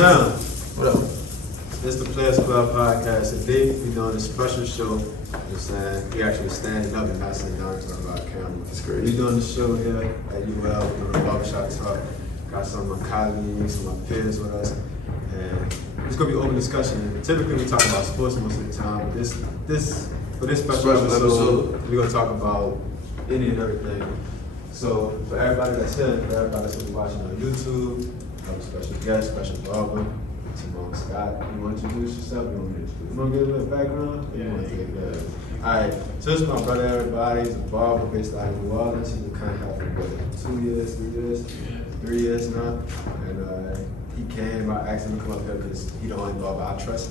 Sam, What up? this is the Players Club podcast. Today we doing a special show. You know what I'm saying? We actually standing up and not sitting down talking about camera. That's great. We doing the show here at UL. We're doing a barbershop talk. Got some of my colleagues, some of my peers with us. And it's gonna be open discussion. Typically we talk about sports most of the time, but for this special episode, we're gonna talk about any and everything. So for everybody that's here, for everybody that's gonna be watching on YouTube, I have a special guest, special barber, Simone Scott. You want to introduce yourself? You want to give a little background? Yeah. All right. So this is my brother. Everybody. He's a barber based out of New Orleans. He's been contacted for 2 years, 3 years, 3 years now, and he came. I asked him to come up here because he's the only barber I trust.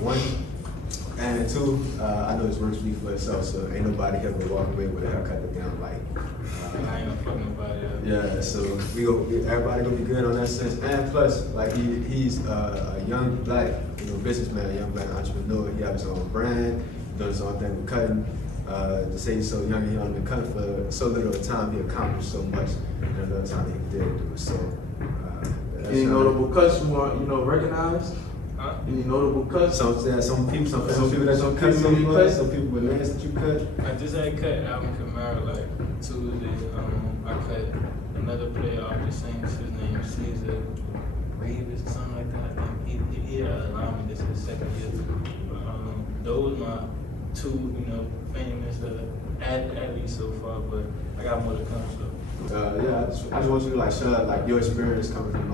One. And two, I know his work speaks for itself, so ain't nobody here gonna walk away with a haircut that they don't like. I ain't gonna fuck nobody up. Yeah, so everybody gonna be good on that sense. And plus, like he's a young black, businessman, a young black entrepreneur. He has his own brand, does his own thing with cutting. To say he's so young and he only been cutting for so little time, he accomplished so much in a little time he did do it. So Any notable cuts you want, recognize? Huh? Any notable cuts? some people that you cut, some people with nails that you cut. I just had cut Alvin Kamara like Tuesday. I cut another player off the Saints. His name is Caesar Ravis or something like that. I think he allowed me this is his second year. But those my two, famous athletes so far. But I got more to come. So. I just want you to share your experience coming from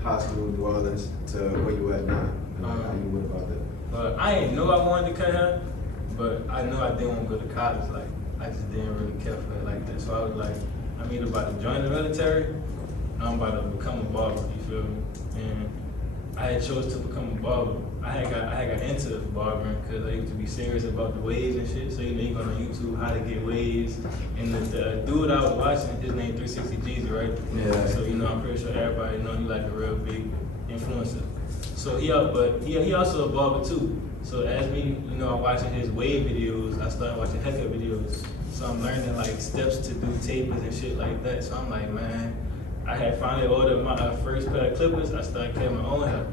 high school, New Orleans, to where you at now. How you went about that? I didn't know I wanted to cut hair, but I knew I didn't want to go to college. I just didn't really care for it like that. So I was like, I'm either about to join the military, or I'm about to become a barber. You feel me? And I had chose to become a barber. I had got into barbering because I used to be serious about the waves and shit. So you go on YouTube how to get waves. And the dude I was watching, his name 360 Jeezy, right? Yeah. So I'm pretty sure everybody know he like a real big influencer. So he also a barber too. So as me, I'm watching his wave videos, I started watching haircut videos. So I'm learning steps to do tapers and shit like that. So I'm like, man, I had finally ordered my first pair of clippers. I started cutting my own hair.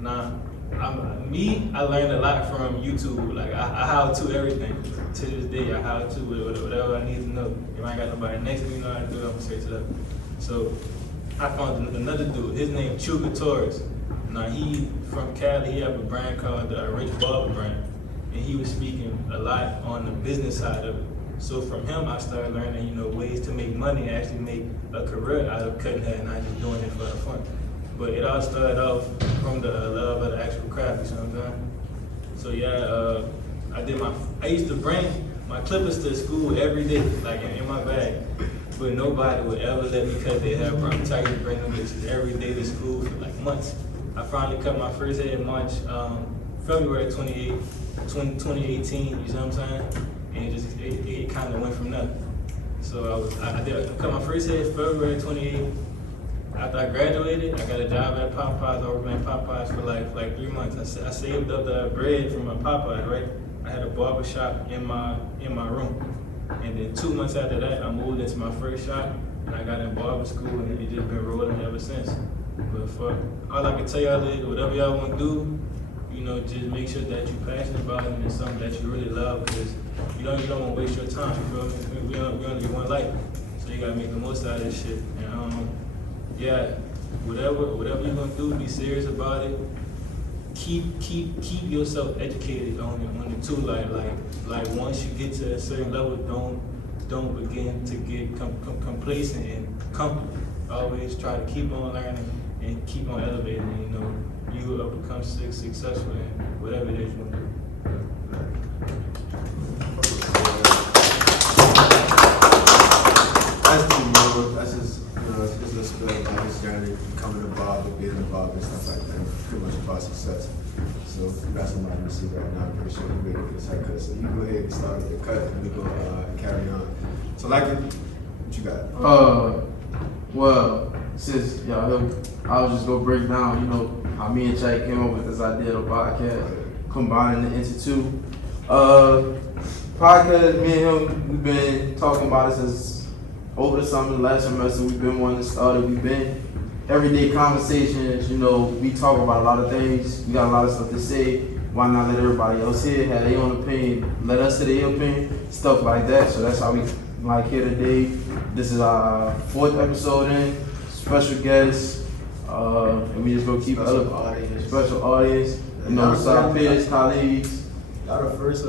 Now, I learned a lot from YouTube. I how to everything. To this day, I how to whatever I need to know. If I ain't got nobody next to me know how to do it, I'm gonna search it up. So I found another dude. His name Chuga Torres. Now he from Cali. He have a brand called the Rich Barber brand, and he was speaking a lot on the business side of it. So from him, I started learning, ways to make money and actually make a career out of cutting hair, and not just doing it for the fun. But it all started off from the love of the actual craft. You know what I'm saying? So I used to bring my clippers to school every day, in my bag. But nobody would ever let me cut their hair, bro. I'm tired of bringing them bitches every day to school for months. I finally cut my first hair in February 28, 2018, you know what I'm saying? And it kind of went from there. So I cut my first hair February 28. After I graduated, I got a job at Popeyes. I worked at Popeyes for like 3 months. I saved up the bread from my Popeyes, right? I had a barber shop in my room. And then 2 months after that, I moved into my first shop, and I got in barber school, and it just been rolling ever since. But for all I can tell y'all is, whatever y'all want to do, just make sure that you're passionate about it and it's something that you really love, because you don't want to waste your time. You feel me? We only get one life, so you gotta make the most out of this shit. And whatever you're gonna do, be serious about it. Keep yourself educated on it too. Like once you get to a certain level, don't begin to get complacent and comfortable. Always try to keep on learning and keep on elevating. You will become successful in whatever it is you want to do. That's just it's just good about his journey, becoming a barber, being a barber, and stuff like that. Pretty much about success. So we got somebody to see right now. I'm pretty sure we're ready for this haircut. So you go ahead and start with the cut, and we go carry on. So what you got? Well, since y'all, I was just gonna break down, how me and Chad came up with this idea of a podcast, combining it into two. Podcast, me and him, we've been talking about it since over the summer, last semester. We've been wanting to start it. We've been everyday conversations. You know, we talk about a lot of things. We got a lot of stuff to say. Why not let everybody else hear, have their own opinion, let us say their opinion, stuff like that. So that's how we like here today. This is our 4th episode in, special guests, and we just gonna keep Special audience. Special audience, you know, with our peers, colleagues. Y'all the first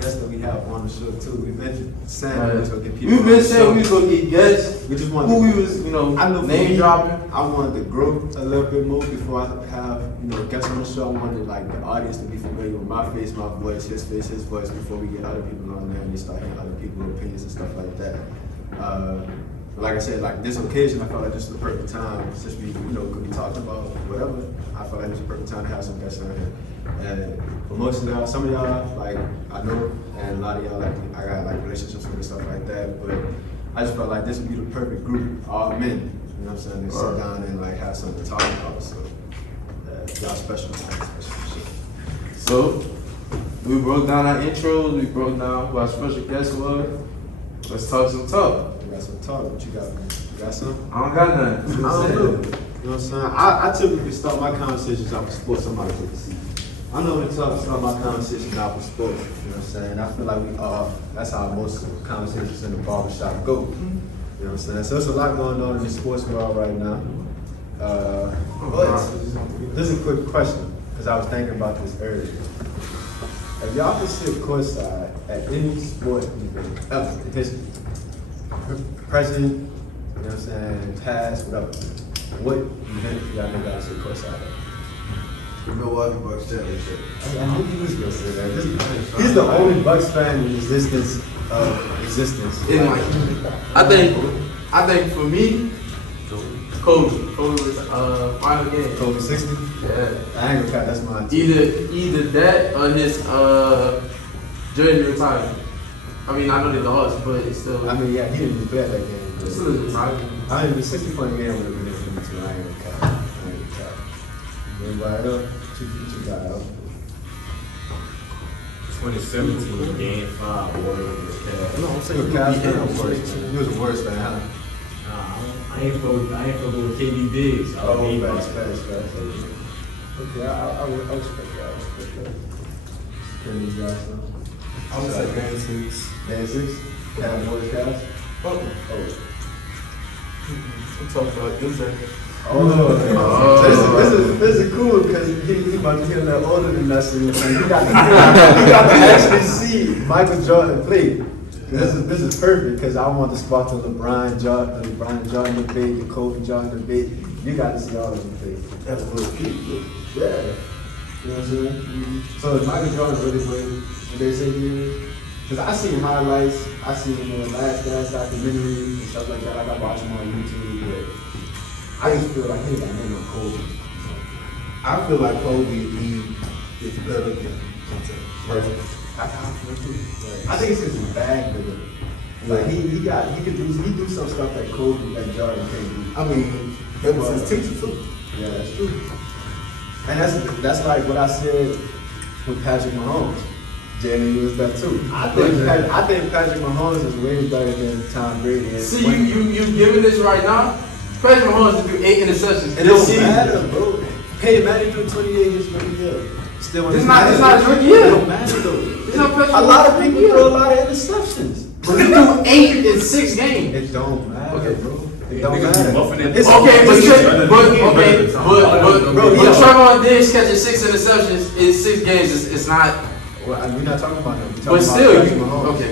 guest that we have on the show too. We've been saying we was gonna get people. We've been saying we was gonna get guests. We just wanted who to, we was, you know, I know for name me, dropping. I wanted to grow a little bit more before I have, you know, guests on the show. I wanted like the audience to be familiar with my face, my voice, his face, his voice before we get other people on there and they start hearing other people's opinions and stuff like that. Like I said, like this occasion, I felt like this was the perfect time since we, you know, could be talking about whatever. I felt like it was the perfect time to have some guests on here. And for most of y'all, some of y'all, like I know, and a lot of y'all, like I got like relationships with and stuff like that. But I just felt like this would be the perfect group, all men. You know what I'm saying? To sit down and like have something to talk about. So y'all special. So we broke down our intros. We broke down who our special guest was. Let's talk some talk. We got some talk. What you got, man? You got some? I don't got nothing. I don't know. You know what I'm saying? I typically start my conversations off with sports. I'm out of the seat. I know when to start my conversations off with sports. You know what I'm saying? I feel like that's how most conversations in the barbershop go. You know what I'm saying? So there's a lot going on in the sports world right now. But this is a quick question, because I was thinking about this earlier. If y'all could sit courtside at any sport event ever in history, present, you know what I'm saying, past, whatever, what event y'all think y'all sit courtside at? The Milwaukee Bucks championship. I knew he was gonna say that. He's the only Bucks fan in existence. I think for me, Kobe was final game. Kobe 60? Yeah. I ain't gonna count, that's mine too. Either that or his jersey retirement. I mean, I know they lost, but it's still. I mean, yeah, he didn't even play that game. It's still his retirement. I mean, the 60-point game would have been different too. I ain't gonna count. Anybody else? What you got out? 2017 Game 5 Warriors vs. Cavs. No, I'm saying Cavs fan was worse. He was the worst fan, huh? I ain't fucking with KD Diggs. Oh, fast. Okay, I respect that. Can these guys know? I would say Game 6. Man, 6? Cavs, Cavs? Fuck them. I'm talking about them second. This is cool because he about to get a little older than us, and you got to actually see Michael Jordan play. This is perfect because I want to spot the LeBron Jordan debate, the Kobe Jordan debate. You got to see all of them play. That's a little cute. Yeah. You know what I'm saying? So is Michael Jordan really played what they say he is? Because I see highlights, I see him in the Last Dance documentary and stuff like that. Like I watch him on YouTube, but I just feel like he ain't got no Kobe. I feel like Kobe is better than Perfect. That's how I feel too. I think it's because he's bad, but like he do some stuff that Kobe, that Jordan can't do. I mean, that was his teacher too. Yeah, that's true. And that's like what I said with Patrick Mahomes. Jamie used that too. I think Patrick Mahomes is way better than Tom Brady. See, you giving this right now? Patrick Mahomes threw 8 interceptions. It don't matter, bro. Hey, Manning threw 28 his rookie year. Still, it's not his rookie year. It don't matter though. It's not Patrick A lot of Mahomes' people rookie throw a year. lot of interceptions. But he threw 8 in 6 games. It don't matter, Okay. bro. It don't Niggas be muffing matter. it. It's Okay, but Bro, Trevor Diggs catching 6 interceptions in 6 games is not. Well, we're not talking about him. But still, Patrick Mahomes. okay.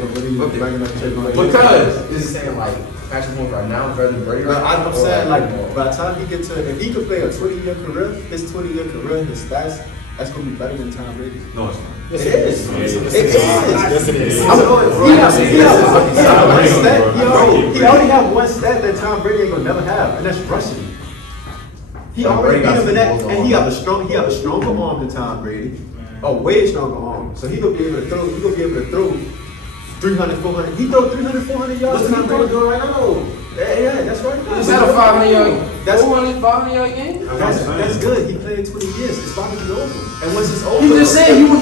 Bringing up Patrick Mahomes. Because Is he saying like Patrick Mahomes right now is better than Brady? But Right now? I'm saying like by the time he gets to, if he could play a 20-year career, his 20-year career, his stats, that's gonna be better than Tom Brady. No, it's not. It is. It is. Yes, it is. He already have one stat that Tom Brady ain't gonna never have, and that's rushing. He already beat him in that, and he have a stronger arm than Tom Brady, a way stronger arm. So he gonna be able to throw. He gonna be able to throw 300, 400. He throw 300, 400 yards. What's Tom Brady doing right now? Yeah, that's right. is that a 500-yard? That's 500-yard game? That's good. He played 20 years. It's about to be over. And once it's over, He just said he can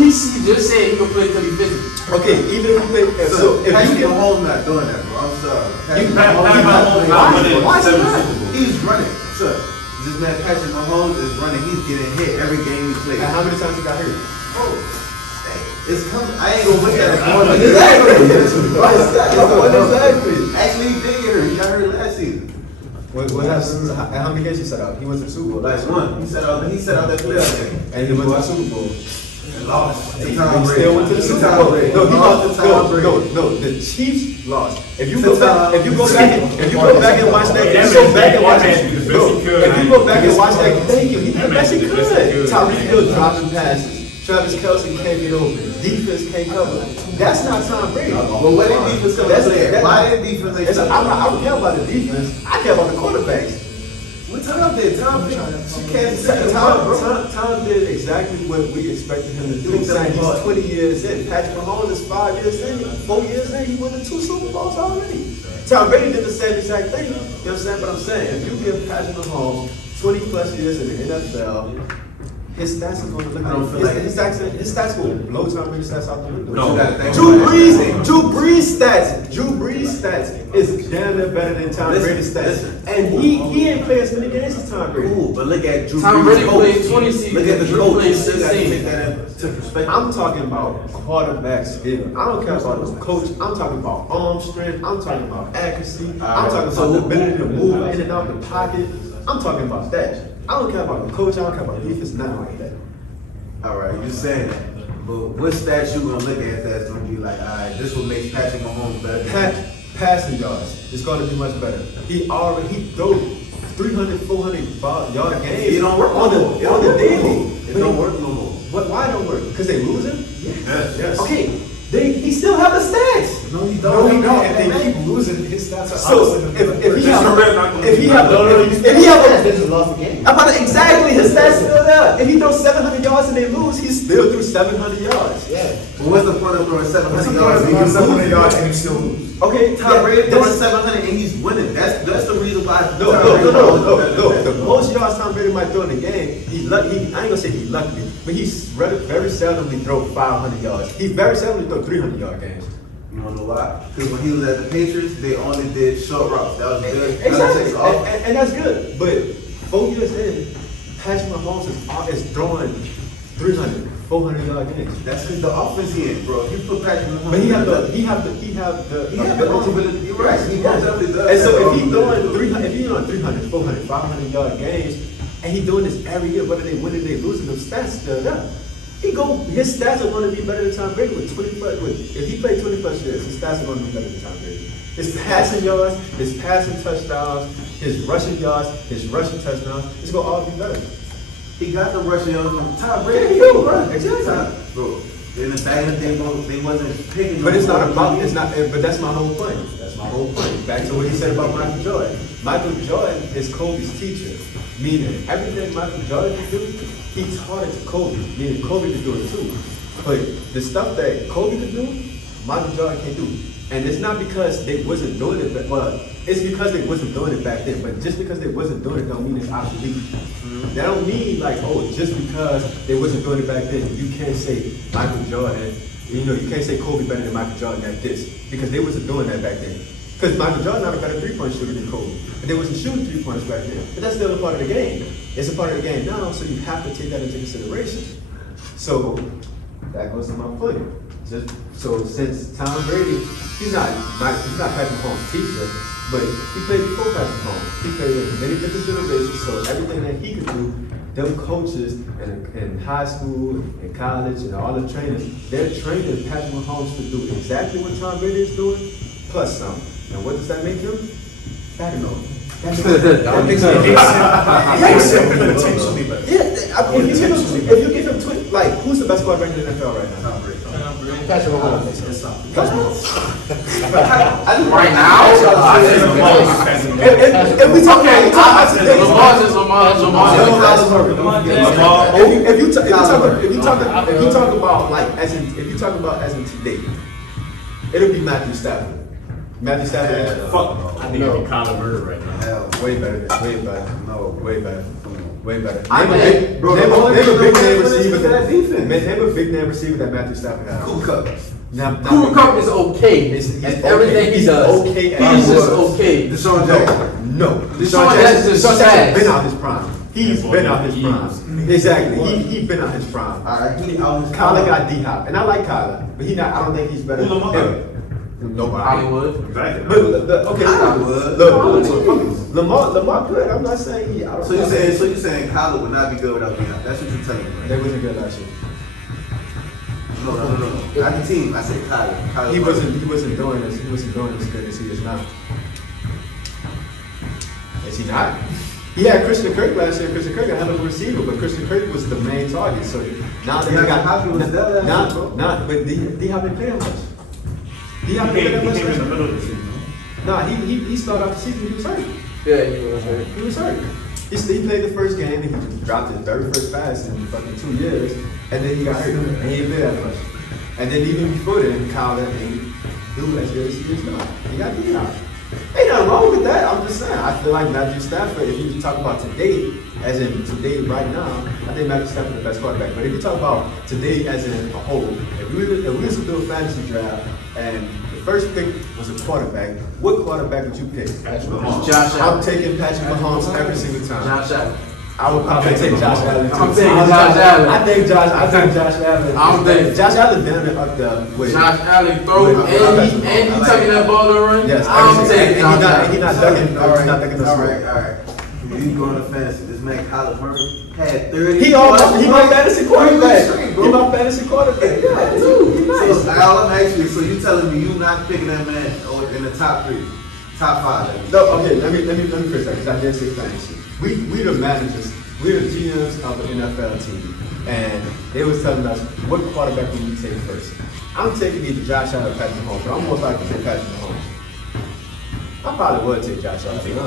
play till he 50. okay, even if he play, so if Patrick you can, Mahomes not doing that, bro. I'm sorry. You- Patrick Mahomes not winning Why is 7 that? Super Bowls. He's running. Sir, man Patrick Mahomes is running. He's getting hit every game he plays. And how many times he got hurt? Oh, it's coming. I ain't gonna look at it more than exactly. Actually, he did get hurt. He got hurt last season. How many games he set out? He went to the Super Bowl. Last one. He set out that playoff game. And he went to the Super Bowl. And lost. He still went to the Super Bowl. No, he lost. No, the Chiefs lost. If you go back and watch that, if you go back and watch that, thank you. He did the best he could. Tyreek Hill dropping passes. Travis Kelce can't get open. Defense can't cover. That's not Tom Brady. Well, what did defense come up there? Why did defense? I don't care about the defense. I care about the quarterbacks. What Tom did? Tom did exactly what we expected him to do. He's 20 years in. Patrick Mahomes is 5 years in. 4 years in, he won the 2 Super Bowls already. Tom Brady did the same exact thing. You know what I'm saying? But I'm saying, if you give Patrick Mahomes 20 plus years in the NFL, his stats are going to look like his stats will blow Tom Brady's stats out the window. Drew Brees stats is damn near better than Tom Brady's stats. And he ain't played as many games as Tom Brady. Cool, but look at Drew Tom Brees' Brady coach. played 20 seasons. Look at the Drew coach. played You got to 16. take that into perspective. I'm talking about quarterback skill. I don't care about the coach. I'm talking about arm strength. I'm talking about accuracy. I'm talking about the ability to move in and out the pocket. I'm talking about that. I don't care about the coach. I don't care about defense. Nothing like that. All right, you're saying that. But what stats you gonna look at that's gonna be like, all right, this will make Patrick Mahomes better? Passing yards is going to be much better. He throw 300, 400 yard games. It don't work on the daily. It don't work no more. Why don't work? Because they losing? Yes. Okay, he still have the stats. No, he don't. And they keep losing. His stats are So if he have lost the game. exactly his stats still there. If he throws 700 yards and they lose, he still threw 700 yards. Yeah. But what's the point of throwing 700 He yards? throws 700 yards and he still loses. Okay, Tom Brady throwing 700 and he's winning. That's the reason why. No. The most yards Tom Brady might throw in the game, I ain't gonna say he lucky, but he's very seldomly throw 500 yards. He very seldomly throw 300-yard games. You don't know why? Because when he was at the Patriots, they only did short routes. That was good. Exactly, and that's good. But 4 years in, Patrick Mahomes is throwing 300, 400-yard games. That's because the offense he in, bro. If you put Patrick Mahomes, But he have the ability. You're right. He definitely does. And so have if he's the ability. doing 300, 400, 500-yard games, and he's doing this every year, whether they win or they lose, them stats still there. His stats are going to be better than Tom Brady with 20 plus. If he played 20 plus years, his stats are going to be better than Tom Brady. His passing yards, his passing touchdowns, his rushing yards, his rushing touchdowns, it's going to all be better. He got the rushing yards from Tom Brady. Yeah, he do, bro. Exactly. Bro, in the back of the day, they wasn't picking. But it's not about. But that's my whole point. That's my whole point. Back to what he said about Michael Jordan. Michael Jordan is Kobe's teacher, meaning everything Michael Jordan could do, he taught it to Kobe, meaning Kobe could do it too. But the stuff that Kobe could do, Michael Jordan can't do. And it's not because they wasn't doing it, it's because they wasn't doing it back then. But just because they wasn't doing it don't mean it's obsolete. That don't mean just because they wasn't doing it back then, you can't say Michael Jordan, you can't say Kobe better than Michael Jordan at this. Because they wasn't doing that back then. Because Michael Jordan not a better three-point shooter than Kobe. But they wasn't shooting 3 points back then. But that's still a part of the game. It's a part of the game now, so you have to take that into consideration. So that goes to my point. So since Tom Brady, he's not Patrick Mahomes' teacher, but he played before Patrick Mahomes. He played in many different generations, so everything that he could do, them coaches in high school and college and all the trainers, they're training Patrick Mahomes to do exactly what Tom Brady is doing, plus some. And what does that make him? Better. That makes him potentially better. Yeah, if you give him 20, who's the best quarterback in the NFL right now? Tom Brady. Patrick Mahomes. Right now? If we talk about if you talk about as in today, it'll be Matthew Stafford. Matthew Stafford. Fuck. I think it'd be Kyler Murray right now. Hell, Way better. no, Way better. Name a big name receiver that Matthew Stafford has. Cooper Cup is okay. He's everything he He's does. okay. He's just okay. Deshaun Jackson. No. Deshaun Jackson's Jackson sad. been out his prime. He's been out his prime. Exactly. He been out his prime. Alright, Kyler got D-Hop, and I like Kyler, but I don't think he's better Who Lamar? than nobody. Hollywood. Exactly. But okay, Hollywood. look, Lamar good. I'm not saying he. I don't So you saying Kyler would not be good without Deion? That's what you're telling me, they right? wasn't good last year. No. Not the team. I said Kyler. He wasn't doing this. He wasn't doing as good as he is now. Is he not? He had Christian Kirk last year. Christian Kirk had a receiver, but Christian Kirk was the main target. So now they Yeah, got Hopkins was there last year, bro. but D-Hop been playing much. He D-Hop been came playing much. in the middle of the season. Nah, he started off the season. He was hurt. Yeah, he was hurt. He was hurt. He played the first game and he dropped his very first pass in fucking 2 years, and then he got hurt and he didn't play that much. And then even before then, Kyler ain't do as good as he is now. He got D-Hop. Ain't nothing wrong with that. I'm just saying. I feel like Matthew Stafford, if you talk about today, as in today right now, I think Matthew Stafford is the best quarterback. But if you talk about today as in a whole, if we was to do a fantasy draft and the first pick was a quarterback, what quarterback would you pick? Josh I'm Allen. taking Patrick Mahomes every single time. Josh Allen. I would probably take Josh Allen too. I'm taking Josh Allen. I think Josh Allen. I'm taking- Josh Allen damn it up there with. Josh Allen throw and he taking that ball to run. Yes, I'm taking Josh Allen. He's not ducking. He's Alright, not ducking the alright, smoke. alright. You going to fantasy? This man Kyler Murray had 30. He my fantasy quarterback. Straight, He bro. my fantasy quarterback. Yeah, dude, he nice. So all I'm asking you, so you telling me you not picking that man in the top 3, top 5? No, okay. Let me fix that because I did say fantasy. We the managers, we the GMs of the NFL team, and they was telling us what quarterback would we take first. I'm taking either Josh Allen or Patrick Mahomes, but I'm most likely to take Patrick Mahomes. I probably would take Josh Allen.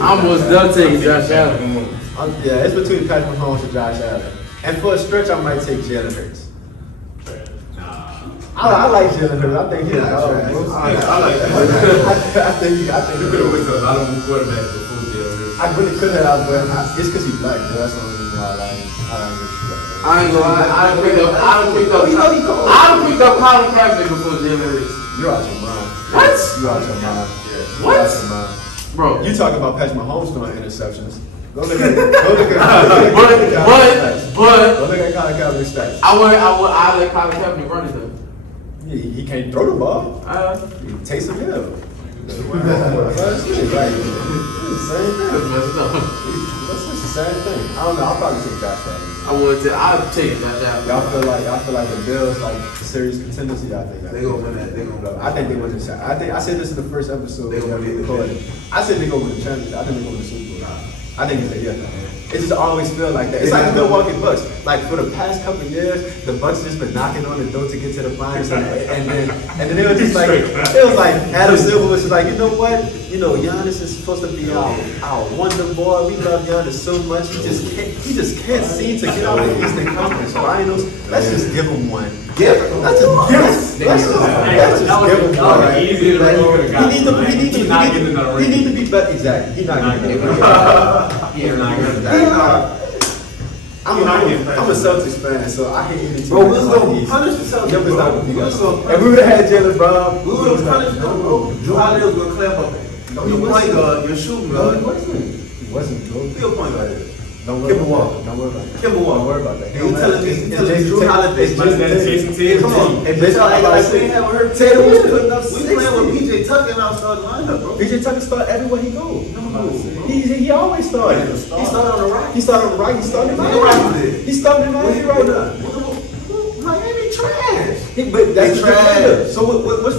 I'm most done taking Josh Allen. Yeah, it's between Patrick Mahomes and Josh Allen. And for a stretch, I might take Jalen Hurts. I like Jalen Hurts. I think he's a dog. I like that. I think You could have went to a lot of quarterbacks before Jalen. I really could have, but it's because he's black. Bro. That's the only reason why I like him. I ain't gonna lie. I done picked up Colin Kaepernick before Jalen Hurts. You're out your mind. What? You out your mind. What? You out your mind. Bro, You talking about Patrick Mahomes throwing interceptions? Go look at but Go look at Colin Kaepernick's stats. I let Colin Kaepernick run it though. He can't throw the ball. Taysom Hill. That's the same thing. Messed up. That's the same thing. I don't know. I'll probably take Josh Allen. I'll take Josh Allen. Y'all feel like the Bills like serious contenders? Yeah, I think They gonna win that. They gonna blow. I think they win this. I said this in the first episode. They gonna that we win the recorded. I said they gonna win the championship. I think they gonna win the Super Bowl. I think it's it just always feel like that. It's like the Milwaukee Bucks. Like for the past couple of years, the Bucks just been knocking on the door to get to the finals, and then it was just like Adam Silver was just like, you know what? You know, Giannis is supposed to be our wonder boy. We love Giannis so much. He just can't seem to get out of the Eastern Conference Finals. Let's just give him one. Let's just give him one. Easy to He need to be better. Exactly. He's not getting it. I'm a Celtics fan, so I hate any team. Bro, we was gonna East. punish the Celtics, Yeah, we was not bro. gonna do We was that. gonna If we would have had Jalen Brown, We would have punished them, bro. Drew Holiday was gonna clamp up there. Your point guard, your shooting guard. He wasn't good. Who your point guard is? Don't worry Kimber about Walker. that. Don't worry about that. Kimber Walker. Don't worry about that. You telling me Drew Holiday? It's just Jason Tatum. Come on, And bitch, y'all act like we ain't Tatum never heard Tatum was putting up We playing 60. with PJ Tucker in our starting lineup, bro. PJ Tucker start everywhere he goes. No. He always started. He started on the right. He started on the right. He started in He Miami. right. He started in Miami right now. Miami trash. But that's They the trash. defender. So what's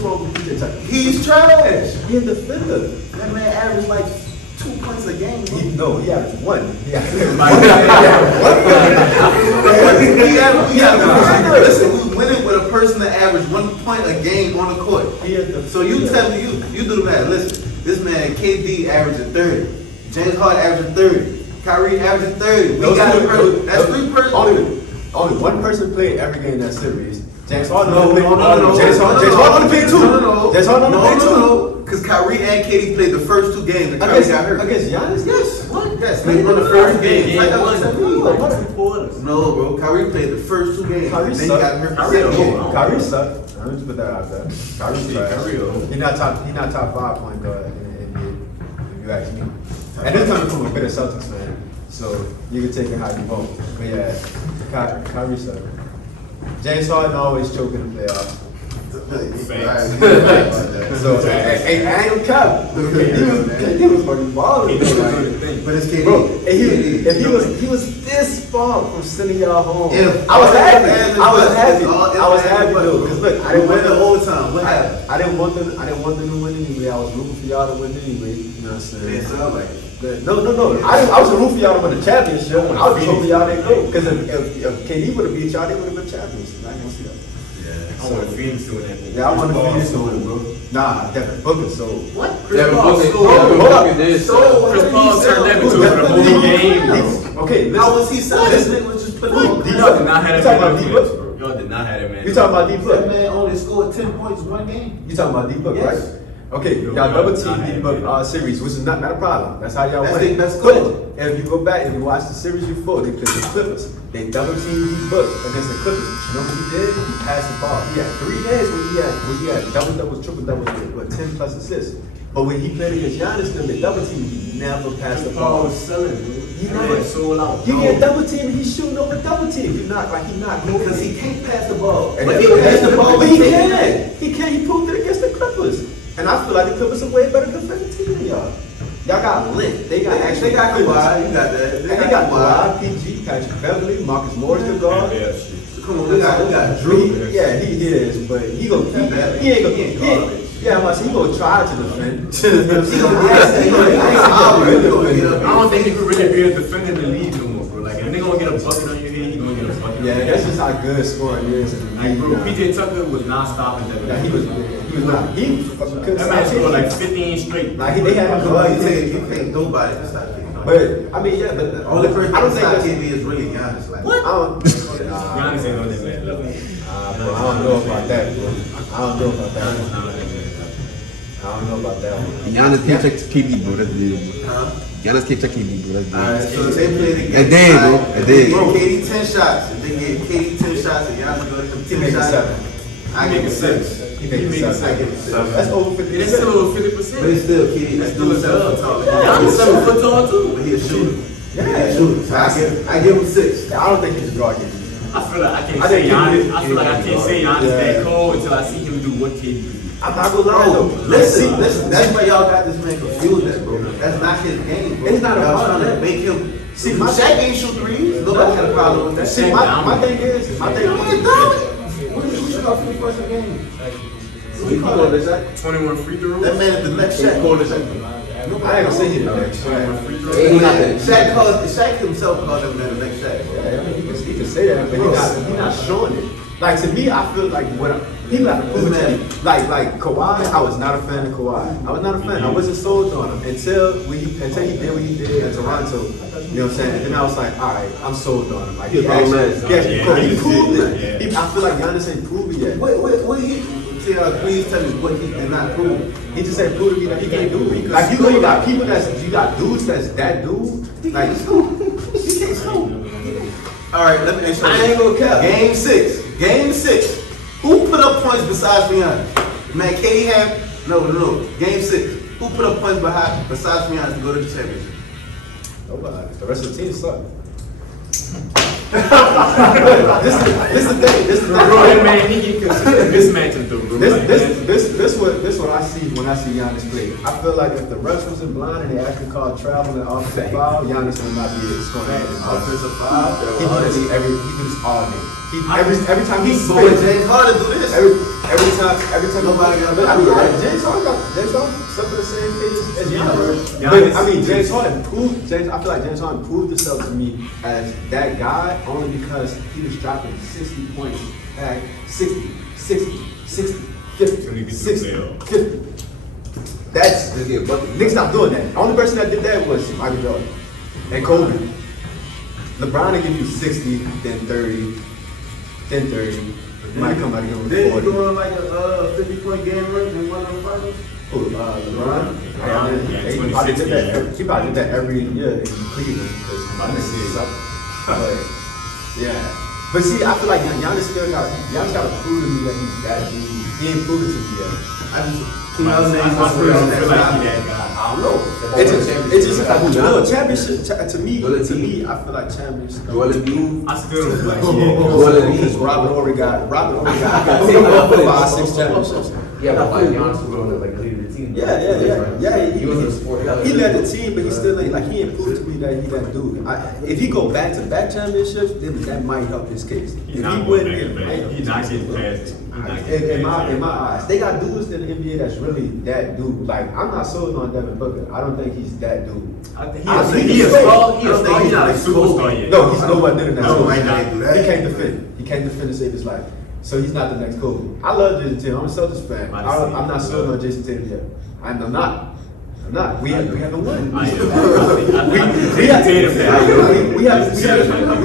wrong with PJ Tucker? He's trash. He's a defender. That man averaged like 2 points a game, bro. He averaged one. He averaged Listen, we winning with a person that averaged 1 point a game on the court. So you tell me, you do the math. Listen, this man KD averaging 30, James Harden averaging 30, Kyrie averaging 30. We got a person. That's 3 persons. Only one person played every game in that series. James Harden No. James Harden only played 2. James Harden only played 2. Because Kyrie and KD played the first 2 games and Kyrie got hurt. Against Giannis? Yes. What? Yes. They won the first game. Like that wasn't Kyrie No, bro. Kyrie played the first 2 games. Kyrie Then he sucked. got hurt. Kyrie the second old. game. Kyrie sucked. I'm just put that out there. Kyrie's trash. Kyrie old. He's not top 5 point guard in the NBA. If you ask me. And this coming from a bitter Celtics fan, so you can take it how you want. But yeah, Kyrie said it. James Harden always choking the playoffs. So I ain't gonna cap. He was fucking balling. But it's KD. Bro, and he was this far from sending y'all home. If I was happy. all I was if happy. all if I was all happy if though. Cause look, I didn't win want the them. overtime. What happened? I didn't want them to win anyway. I was rooting for y'all to win anyway. You know what I'm saying? It sound like it. No. I was rooting for y'all to win the championship. I was hoping y'all didn't go. Because if KD would have beat y'all, they would have been champions. I ain't gonna see that. I want Phoenix to win that. Yeah, I want to Phoenix to win, bro. Nah, Devin Booker. So What? Devin Booker did. Chris Paul turned that into a whole game, bro. Okay, How listen. was he selling? This nigga was just putting on. Y'all did not have You that talking about man. D-Book? Y'all did not have that man. You talking about D That Book? man only scored 10 points one game. You talking about D Book, Yes. right? Okay, y'all double team D Book series, which is not a problem. That's how y'all That's win. it, that's But cool. if you go back and you watch the series before, they played the Clippers. They double teamed D Book against the Clippers. You know what he did? He passed the ball. He had 3 days when he had double, triple doubles with 10 plus assists. But when he played against Giannis, them the double team, he never passed the Paul ball. was selling, bro. He never sold out. You get double team, he's shooting over double team. He not Because he can't pass the ball. And But he he can pass the ball. But he can. He can. He proved it against the Clippers. And I feel like the Clippers are way better defensive team than y'all. Y'all got lit. They got They got Kawhi. You got that. And they got Kawhi, PG, Patrick Beverly, Marcus Morris, the guard. Come on, we got Drew. Yeah, he is, but he ain't gonna. Yeah, he gonna try to defend. He gonna I don't think you could really be a defender in the league no more, bro. Like, if they gonna get a bucket on your head, you gonna get a bucket. Yeah, that's just how good scoring is. Like, bro, PJ Tucker was non-stop in that. Yeah, he was not. He couldn't That man stop scored like it. 15 straight. Like they had him You going. can't nobody can stop him. But I mean, yeah, but The only person I don't that think can stop that's. KD is really Giannis. Like, I don't. Giannis ain't on that man level. Bro, I don't know about that, bro. I don't know about that. I don't know about that one. Giannis can't check KD, bro. That's dead. Huh? Giannis can't check KD, bro. That's Alright, dead. so if they play the game. That did, bro. If That they did. give KD 10 shots, if they give KD 10 shots and Giannis go to them He 10 make it shots, 7. I give it 6. He make it 7. I give it 6. That's over 50%. It's still over 50%. But it's still KD. That's still a 7 foot tall. Giannis 7 foot tall too. But he a shooter. Yeah. He a shooter. So I give him 6. I don't think he's a guard yet. I feel like I can't I say think Giannis. he- I feel like I can't say Giannis Yeah. that cold until I see him do what KD do. I'm not gonna lie though. Listen. That's why y'all got this man confused, that bro. That's not his game, bro. It's not y'all about trying that. to make him. See, See, my- Shaq ain't shoot threes. Nobody had a problem with that. See, my thing is, What you got for the first game? What you call it, Zach? 21 free throws. That man is the next Shaq. I ain't gonna say he's the next. 21 free throws. Shaq himself called him the next Shaq. Yeah, I mean, he can say that, but he's not showing it. Like to me, I feel like people have to prove it to me. Like Kawhi, I was not a fan of Kawhi. I was not a fan. I wasn't sold on him until he did what he did in Toronto. You know what I'm saying? And then I was like, all right, I'm sold on him. Like he proved it. I feel like Giannis ain't proved it yet. What he? Please tell me what he did not prove. He just ain't proved to me that he can't do it. Like you know, you got people you got dudes that's that dude. Like He can't scoop. All right, let me ask you. I ain't gonna cap. Game 6. Who put up points besides Giannis? Man, KD had no. Game 6. Who put up points besides Giannis to go to the championship? nobody. The rest of the team suck. This is the thing. Bro, that man, he get consistent mismatching though, bro. Like, This what I see when I see Giannis play. I feel like if the refs wasn't blind and they actually called traveling and offensive foul, Giannis would not be scoring. Offensive foul. He do this all day. Every time he But when spins, James Harden do this, every time Nobody got a I mean, yeah, James Harden stuck to the same page as Giannis. Giannis- But I mean, James Harden proved. I feel like James Harden proved himself to me as that guy only because he was dropping 60 points, like 60, 50, 60, 50. That's Nick's not doing that. The only person that did that was Michael Jordan and Kobe. LeBron will give you 60, then 30, then 30. Might come out again with did 40. he go on like a 50-point game run in one of the finals? Who, LeBron? Yeah, He probably did that. He probably did that every year in Cleveland because I didn't see it. But yeah, But see, I feel like Giannis got to prove to me that he's that dude. He ain't proved it to me yet. I just I feel like he that guy. I don't know. It's just like no championship. To me, I feel like champions. I still don't feel like he that Because Robert already got 5, 6 championships. Yeah, but like Giannis was on like leading the team. Yeah. He was a sport. He led the team, but he still ain't like he ain't proved to me that he that dude. If he go back to back championships, then that might help his case. He's If not he going win, back. He's not getting past it. in my eyes, they got dudes in the NBA that's really that dude. Like I'm not sold on Devin Booker. I don't think he's that dude. I think He's he's not a superstar yet. No, he's nobody than that. No, right now he do that. He can't defend. He can't defend to save his life. So he's not the next Kobe. I love Jason Tatum. I'm a Celtics fan. I'm not sold on Jason Tatum yet. I'm not. We haven't won. I am. We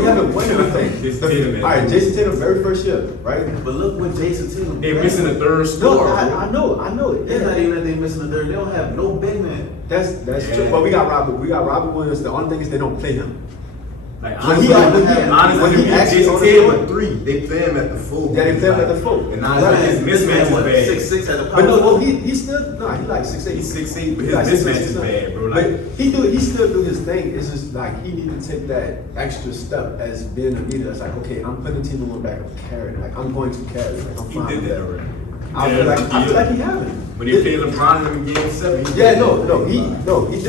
haven't won anything. All right, Jason Tatum, very first year, right? But look what Jason Tatum. They're missing a third No, scorer. I know it. It's not even that they missing a third. They don't have no big man. That's true. But we got Robert Williams. The only thing is they don't play him. Like, When he honestly, actually Jason on the Tatum floor- at 3. They play him at the 4. Yeah, they play him at the 4. And now his mismatch is bad. 6'6" at the But no, power. he still he like 6'8". He's 6'8", but He like his 6'8", mismatch is 6'9". bad, bro. But Like, he still do his thing. It's just like he need to take that extra step as being a leader. It's like, okay, I'm putting the team on my back. I'm carrying. Like I'm going to carry. Like I'm he fine did with that already. I feel like he haven't. When he played LeBron in Game 7. He did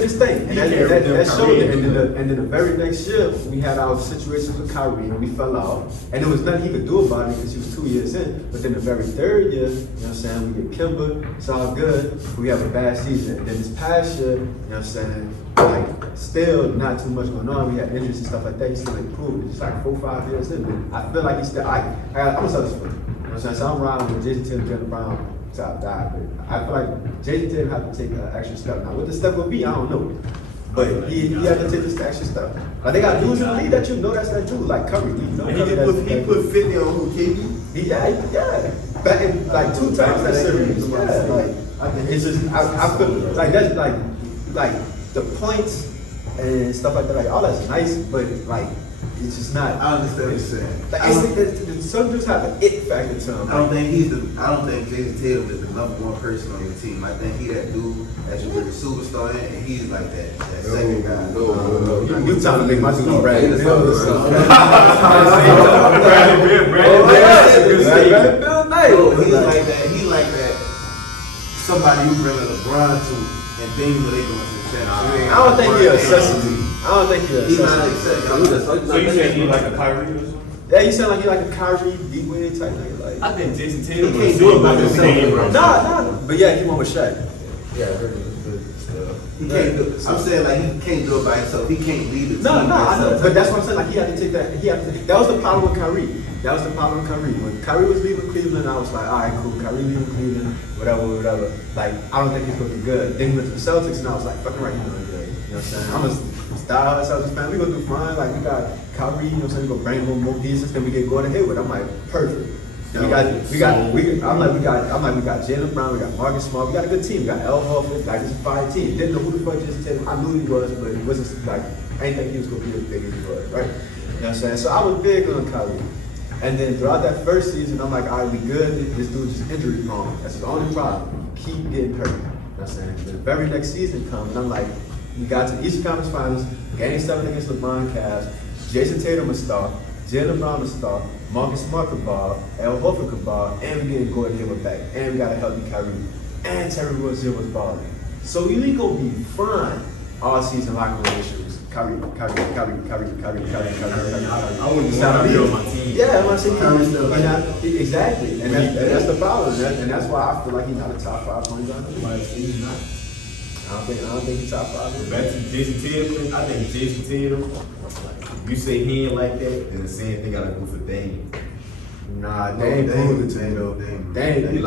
his thing, and He that carried them showed it. Kyrie. And then the very next year, we had our situations with Kyrie, and we fell out, and there was nothing he could do about it because he was 2 years in. But then the very third year, you know what I'm saying, we get Kimber, it's all good. We have a bad season, and then this past year, you know what I'm saying, like still not too much going on. We had injuries and stuff like that. He still improved. It's like 4, 5 years in. I feel like he's still. I'm a Celtics fan. You know what I'm saying? So I'm riding with Jason Tatum, Jalen Brown. Top guy, but I feel like Jason Tatum have to take an extra step. Now, what the step will be, I don't know. But he had to take this extra step. Like, they got dudes in the league that you know that's that dude, like Curry. You know And Curry, he put 50 on who, KD? Yeah. Back in, like 2 times that series. Yeah, like, it's just, I feel like that's like the points and stuff like that, like all that's nice, but like, it's just not. I understand what you're saying. Like, some dudes have an it factor to them. I don't think Jason Tatum is the #1 person on your team. I think he that dude that you put the superstar in, and he's like that second guy. No. You trying to make my dude Bradley Bill or something. Bradley Bill. No, he's like that. He like that. Somebody you bring a LeBron to, and things where they going to the championship. I don't think he's a necessity. He's not accepting. So you saying he like a Kyrie or something? Yeah, you sound like you like a Kyrie, D-Wade type nigga. Like, I think Jason Tatum He was can't do it by himself. nah. But yeah, he won with Shaq. Yeah, I heard it was good. He can't do it. I'm saying like he can't do it by himself. He can't lead the team. No, I know. himself. But that's what I'm saying. Like he had to take that. That was the problem with Kyrie. That was the problem with Kyrie. When Kyrie was leaving Cleveland, I was like, all right, cool. Kyrie leaving Cleveland, whatever. Like, I don't think he's gonna be good. Then he went to the Celtics, and I was like, fucking right, he's doing good. You know what I'm saying? I'm a diehard Celtics fan. We gonna do fine. Like, we got Kyrie. You know what I'm saying? We gonna bring home more pieces. Then we get Gordon Hayward. I'm like, perfect. We got Jalen Brown, we got Marcus Smart, we got a good team. We got Al Horford, like it's a fire team. Didn't know who the fuck Jason Tatum. I knew he was, but he wasn't like I didn't think he was gonna be as big as he was, right? You know what I'm saying? So I was big on Kyrie. And then throughout that first season, I'm like, all right, we good. This dude's just injury prone. That's the only problem. Keep getting hurt. You know what I'm saying? The very next season comes, and I'm like, we got to the Eastern Conference Finals, Game 7 against LeBron Cavs, Jason Tatum a star, Jalen Brown a star, Marcus Smart could ball, Al Horford could ball, and we getting Gordon Hayward back, and we got a healthy Kyrie, and Terry Rozier was balling. So you ain't gonna be fine all season locker room issues. Kyrie. I wouldn't want to be on my team. Yeah, I'm saying Kyrie's still like that. exactly, and that's the problem, and that's why I feel like he's not a top 5 point guard. He's not. I don't think he's top 5. Back to Jason Tatum, I think Jason Tatum, if you say he ain't like that, then the same thing gotta go for Dame. Nah, they ain't proved it to me though.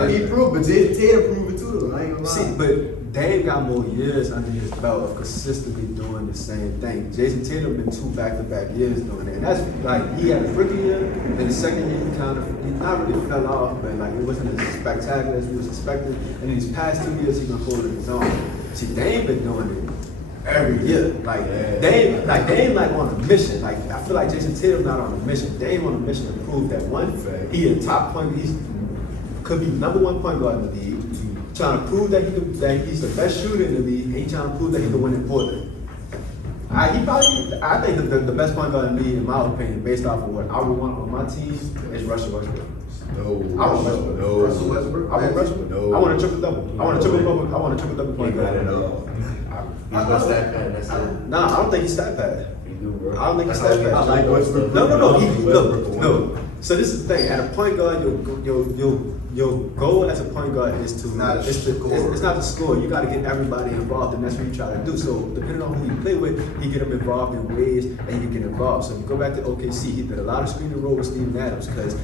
He proved, but Jason Tatum proved it too though. I ain't gonna lie. See, but Dame got more years under his belt of consistently doing the same thing. Jason Tatum been 2 back-to-back years doing it, and that's like he had a rookie year, then the second year he not really fell off, but like it wasn't as spectacular as we was expecting. And in these past 2 years, he been holding his own. See, Dame been doing it every year. Like they ain't like on a mission. Like I feel like Jason Tatum not on a mission. They ain't on a mission to prove that one, he a top point. He's could be #1 point guard in the league. Trying to prove that he's the best shooter in the league. And he trying to prove that he can win in Portland. I think the best point guard in the league, in my opinion, based off of what I would want on my team, is Russell Westbrook. No. I want Westbrook. No. Russell Westbrook? I want Westbrook. No. I want a triple double. I want a triple double point Not guard. at all. He's gonna stack that, that's it. Nah, I don't think he's stat pad. You do, bro. I don't think he's That's stat how pad. I like Westbrook. No. Westbrook. No. So this is the thing. At a point guard, your goal as a point guard is to Not to score. It's not to score. You got to get everybody involved, and that's what you try to do. So depending on who you play with, he get them involved in ways that he can get involved. So if you go back to OKC, he did a lot of screen and roll with Steven Adams because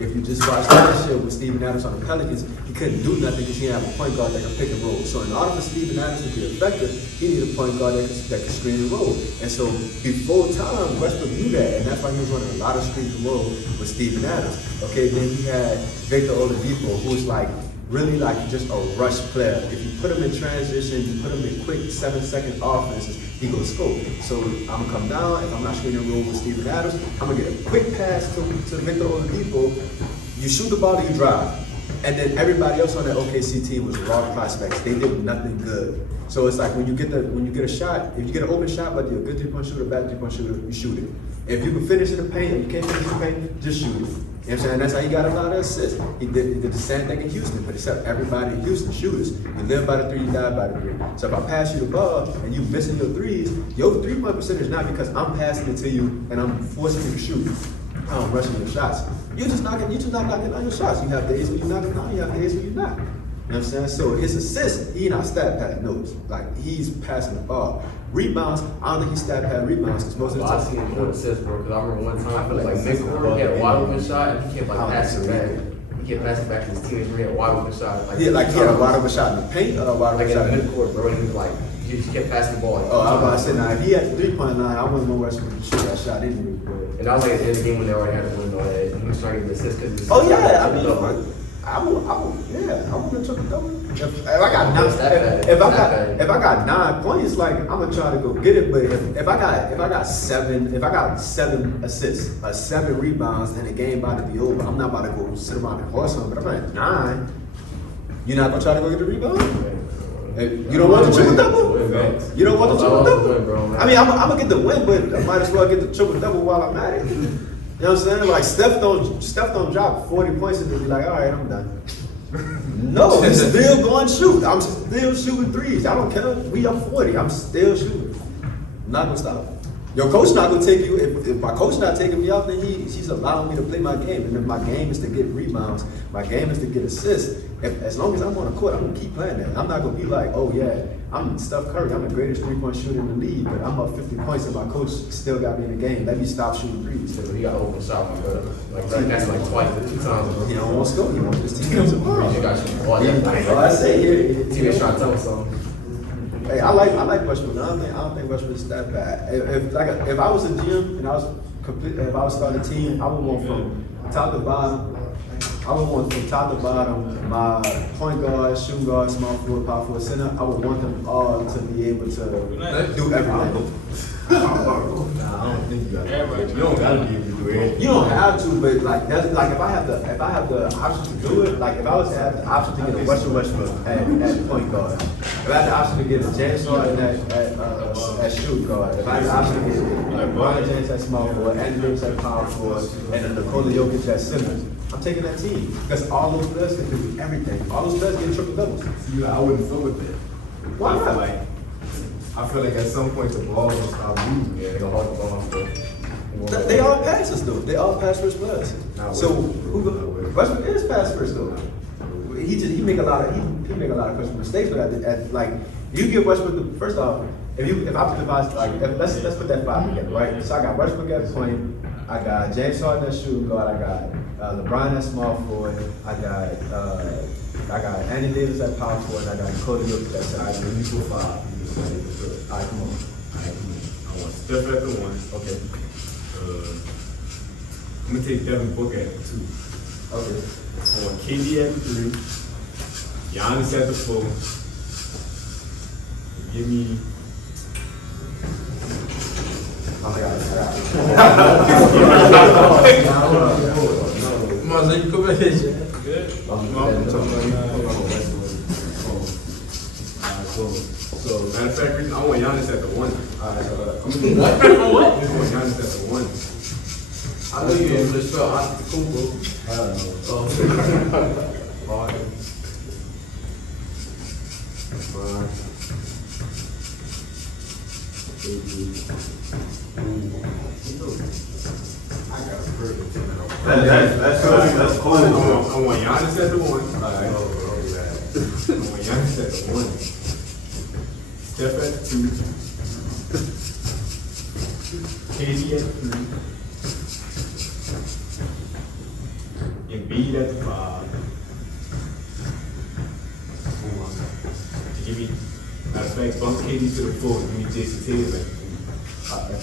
if you just watch that shit with Steven Adams on the Pelicans, he couldn't do nothing because he didn't have a point guard that could pick and roll. So in order for Steven Adams to be effective, he needed a point guard that could screen and roll. And so before time, Westbrook knew that, and that's why he was running a lot of screen and roll with Steven Adams. Okay, then he had Victor Oladipo, who's like really like just a rush player. If you put him in transition, you put him in quick 7-second offenses, he gonna score. So I'm gonna come down, if I'm not screening roll with Steven Adams, I'm gonna get a quick pass to Victor Oladipo. You shoot the ball, you drive. And then everybody else on that OKC team was raw prospects. They did nothing good. So it's like when you get a shot, if you get an open shot, whether you're a good 3-point shooter, bad 3-point shooter, you shoot it. If you can finish in the paint, and you can't finish in the paint, just shoot it. You know what I'm saying? That's how he got a lot of assists. He did the same thing in Houston, but except everybody in Houston shooters. You live by the 3, you die by the 3. So if I pass you the ball and you missing your threes, your 3-point percentage is not because I'm passing it to you and I'm forcing you to shoot. I'm rushing your shots. You're just not knocking down your shots. You have days when you knock it down, you have days when you're not. You know what I'm saying? So his assists, he not stat pad notes. Like he's passing the ball. Rebounds, I don't think he stat pad rebounds because most of the Well, I time. seen him doing assists, bro, because I remember one time, I feel like like assists midcourt, are he had a above wide the open shot, and he kept like I don't passing think back. so. He kept passing back to his teammates when he had a wide open shot. Like he had a wide open shot in the paint or a wide Like open shot in in the midcourt, bro, and he was like, he just kept passing the ball. Like, Oh, I was about to say, now if he had the 3-point line, I wouldn't know Westbrook to shoot that shot anyway. and that was like at the end of the game when they already had to win all that. And he was trying to get assists because Oh yeah, I mean, I want to triple double. If I got 9 points, like I'm gonna try to go get it. But if I got 7 assists, 7 rebounds, and the game about to be over, I'm not about to go sit around and horse on. But if I'm at 9, you're not gonna try to go get the rebound. You don't want the triple double. You don't want the triple double. I mean, I'm gonna get the win, but I might as well get the triple double while I'm at it. You know what I'm saying? Like Steph don't drop 40 points and then be like, all right, I'm done. No, he's still going to shoot. I'm still shooting threes. I don't care. We up 40. I'm still shooting. I'm not gonna stop. Your coach not gonna take you. If my coach not taking me out, then he's allowing me to play my game. And if my game is to get rebounds, my game is to get assists. As long as I'm on the court, I'm gonna keep playing that. I'm not gonna be like, oh yeah, I'm Steph Curry. I'm the greatest 3-point shooter in the league, but I'm up 50 points and my coach still got me in the game. Let me stop shooting threes. So he got an open shot, my brother. Like that's like twice, 2 times. He don't want to score. He wants his team to ball. You got you ball that Like thing. I say, Teammates trying to tell him something. Hey, I like Westbrook. I don't think Westbrook is that bad. If I was a GM and if I was starting a team, I would want from top to bottom. I would want from top to bottom my point guard, shooting guard, small forward, power forward, center. I would want them all to be able to do everything. Nah, I don't think you got to. You don't gotta be able to do it. You don't have to, but like that's like if I have the option to do it, like if I was to have the option to get a Westbrook at point guard, if I had the option to get a James Harden at shoot guard, if I had the option to get like Brian James at small forward, Anthony Davis at power forward, and then Nikola Jokic at center, I'm taking that team because all those players can do everything. All those players get triple doubles. See, I wouldn't fuck with that. Why not? I feel like at some point the ball will stop moving. Yeah, they gonna hold the ball on stuff. They all passes though. They all pass first players. Nah, So Westbrook. Westbrook is pass first though. He make a lot of personal mistakes, but like you give Westbrook the first off. Let's put that 5 together, right? So I got Westbrook at point. I got James Harden at shooting guard. I got LeBron at small forward. I got Anthony Davis at power forward. I got Nikola Jokic at center. Alright, let me go 5. All right, come on. I want Steph at the 1. Okay. I'm gonna take Devin Booker at the 2. Okay. I want KD at the 3. Giannis at the 4. Give me Come on, so you come ahead. Good. So matter of fact, reason I want Giannis at the 1. Alright, so I'm gonna What? I just want Giannis at the 1. I know you able to spell Antetokounmpo. I don't know. Harden. LeBron. KD. I got a perfect team. That's cool. I want Giannis at the 1. Alright. I want Giannis at the 1. Steph at 2. KD at 3. Embiid at the 5. Give me, matter of fact, bump KD to the 4. Give me Jason Tatum at the 5.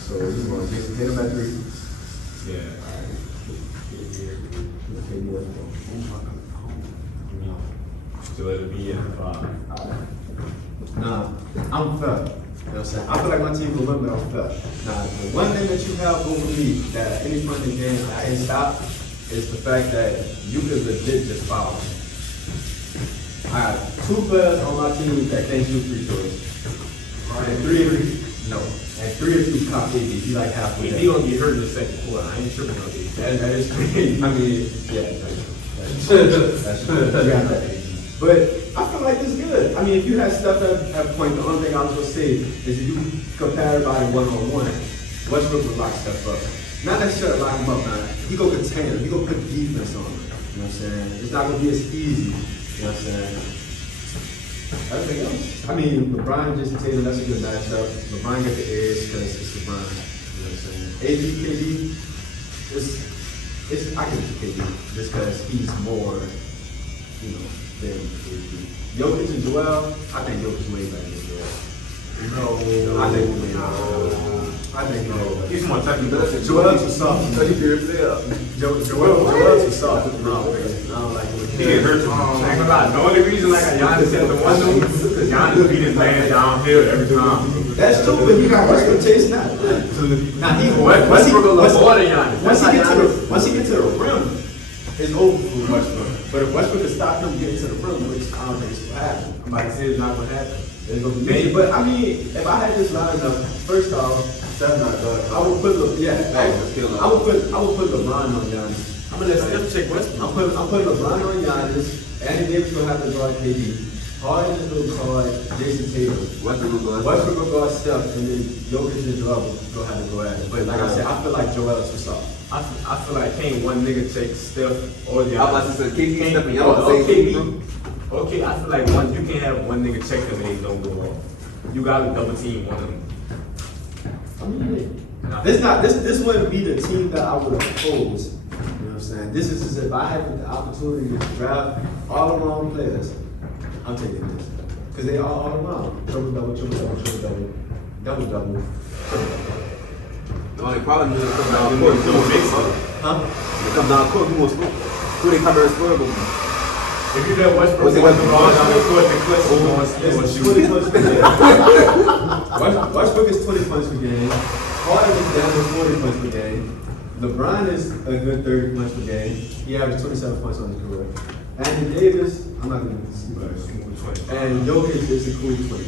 So you want Jason Tatum at 3? Yeah. Joel Embiid at the 5. Nah, I'm fair. You know what I'm saying? I feel like my team will win, but I'm fair. Now, the one thing that you have over me that any point in the game I can't stop is the fact that you can legit just foul me. I have 2 players on my team that can't shoot free throws. And 3 of you, no. And 3 of you cop KD. He like halfway there. He gonna get hurt in the second quarter. I ain't tripping on this. That is crazy. I mean, yeah. That's true. You got that. But I feel like it's good. I mean, if you had Steph at point, the only thing I was gonna say is if you compare everybody one-on-one, Westbrook would lock Steph up. Not necessarily lock him up, man. He go contain him. He go put defense on him. You know what I'm saying? It's not gonna be as easy. You know what I'm saying? Everything else. I mean, LeBron and Jason Tatum, that's a good matchup. LeBron got the edge because it's LeBron. You know what I'm saying? AD, KD, I can do KD just because he's more, you know, than KD. Jokic and Joel, I think Jokic way better than Joel. No. I think way better. I think no. He's more technical. Joel's a soft. So you feel player. Joel's a soft. No, I don't like him. He didn't hurt too much. I ain't gonna lie. The only reason like Giannis had the 1 though, because Giannis beat his man downhill every time. That's true, but he got Westbrook chasing that. Now he once he get to the rim, it's over for Westbrook. But if Westbrook can stop him getting to the rim, which I don't think is gonna happen. I'm about to say it's not gonna happen. It's gonna be major. But I mean, if I had this line up, first off, that's not good. I would put LeBron on Giannis. I'm gonna let Steph check Westbrook. I'm putting LeBron on Giannis. Anthony Davis gonna have to guard KD. Harden is gonna guard Jason Tatum. Westbrook will Westbrook will guard Steph, and then Jokic and Joel will have to go at it. But like I said, I feel like Joel is for soft. I feel like can't one nigga take Steph or the I was about to say, KD, Steph, and Oh, y'all say okay, I feel like you can't have one nigga check them and they don't go off. You gotta double team one of them. I mean, this wouldn't be the team that I would oppose. You know what I'm saying? This is just if I had the opportunity to draft all around players, I'm taking this. Because they are all around. Triple double, triple double, triple double, double double, triple double. The only problem is it comes down to court. Who wants to score? Huh? It comes down to court. Who wants to score? Who they come and score? If you let Westbrook What's it, run Westbrook? down the court, the Clippers going to shoot. 20 points per game. Westbrook is 20 points per game. Harden is down to 40 points per game. LeBron is a good 30 points per game. He averaged 27 points on his career. Anthony Davis, I'm not going to see. And Jokic is a cool 20.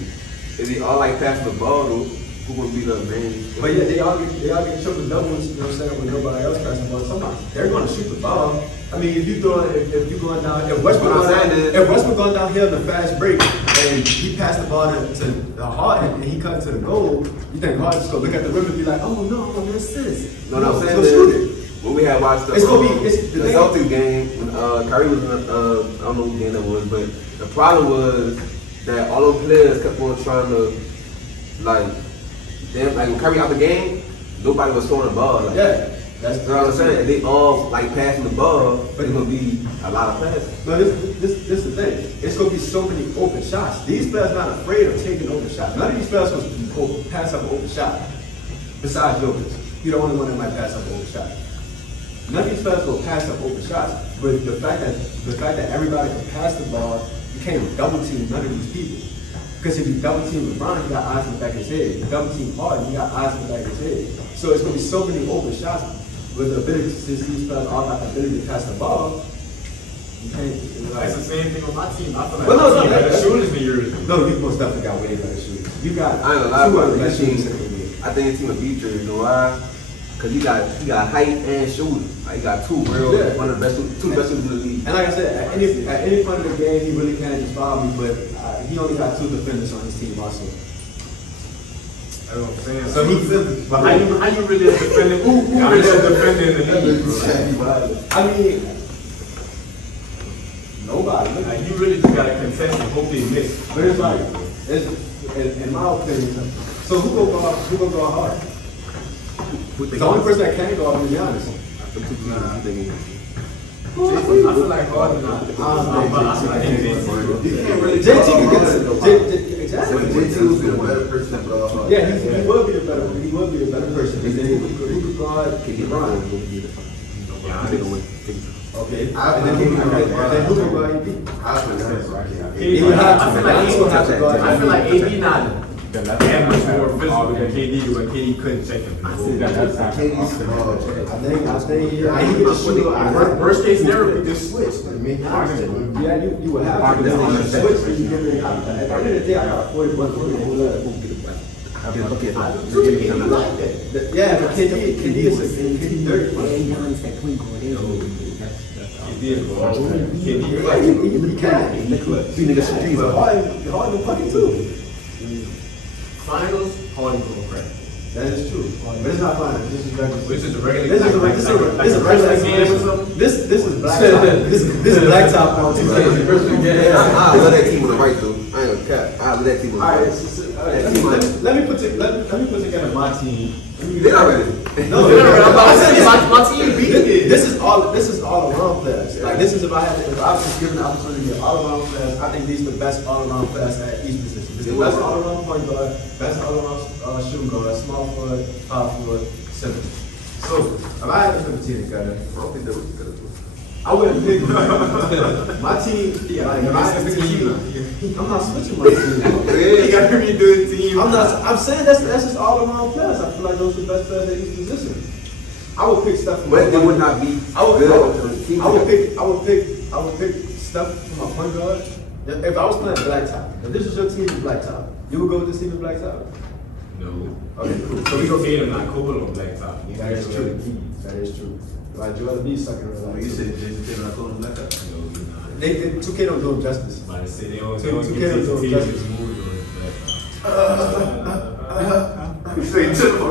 Is he all like passing the ball though? Who would be the main? But yeah, they all get triple doubles, you know what I'm saying, when nobody else passes the ball. They're going to shoot the ball. I mean, if you're going down, if Westbrook going downhill in a fast break and he passed the ball to the Harden and he cut to the goal, you think Harden's going to look at the rim and be like, oh no, I missed this. No, I'm saying so shoot it. when we had watched the Celtics game when Kyrie was in, I don't know what game that was, but the problem was that all those players kept on trying to like when Kyrie out the game, nobody was throwing the ball. Like, Yeah. That's you know what I'm saying. If they all like passing the ball, but it's gonna be a lot of passes. No, this is the thing. It's gonna be so many open shots. These players not afraid of taking open shots. None of these players will pass up an open shot. Besides Jokic, he's the only one that might pass up an open shot. None of these players will pass up open shots. But the fact that everybody can pass the ball, you can't double team none of these people. Because if you double team LeBron, he got eyes in the back of his head. If you double team Harden, he got eyes in the back of his head. So it's gonna be so many open shots with the ability, since these players all got the ability to pass the ball. You can't. That's the same thing on my team. I feel like Well, no, my team no, better shooters than yours. No, you most definitely got way better shooters. You got I ain't gonna lie, two bro. of the That best team, shooters in the league. I think his team will beat you. You know why? Cause he got height and shooting. Like he got two real, one of the best, two best shooters in the league. And like I said, at any point in the game, he really can't just foul me, but he only got 2 defenders on his team also. That's what I'm saying. So he, But how you really a defending? Who really a defender in the league, bro? I mean, nobody. Like you really just gotta contest and hope they miss. But it's like, in my opinion, so who gonna go hard? The only person that can go hard is Giannis. I feel like Harden. JT can get it. Exactly. JT would be a better person for all. Yeah, he would be a better person. And then who could guard LeBron? Okay. And then who could guard AD? He would have to. Giannis would have to guard I feel like AD. AD not that much more physical than KD, but KD couldn't check him. I think he could just shoot. Worst case scenario, we just switch. Yeah, you would have to. Then you switch and you give me. At the end of the day, I got 41 points. Yeah, but KD is a 30 points. He can. But Harden fucking too. Finals, Harden going crack. That is true. But it's not finals. This is regular. This is a regular. This is a regular game. This is black top. This is black top on two. I love that team on the right though. I ain't gonna cap. I love that team on the All right. right, let me put together my team. They not ready. No, My team beat it. This is all around players. Like this is if I was given the opportunity to get all around players, I think these are the best all around players at each position. It's the best all around point guard, best all around shooting guard, small forward, power forward, center. So if I had to put a team together, I wouldn't pick my team. Like if I had to pick a team, I'm not switching my team. You gotta redo the team. I'm saying that's just all around players. I feel like those are the best players at each position. I would pick stuff. But they would not be good on the team. I would pick stuff from my point guard. If I was playing blacktop, if this was your team in blacktop, you would go with this team in blacktop? No. Okay, cool. So we go get him not cool on blacktop. That is true. That is true. Like Joel B sucking real life. You said Jason Taylor not cool on blacktop? No, you're not. They 2K don't do him justice. Somebody say they don't Two get kids Jason on Taylor justice. smooth on blacktop. You say typical.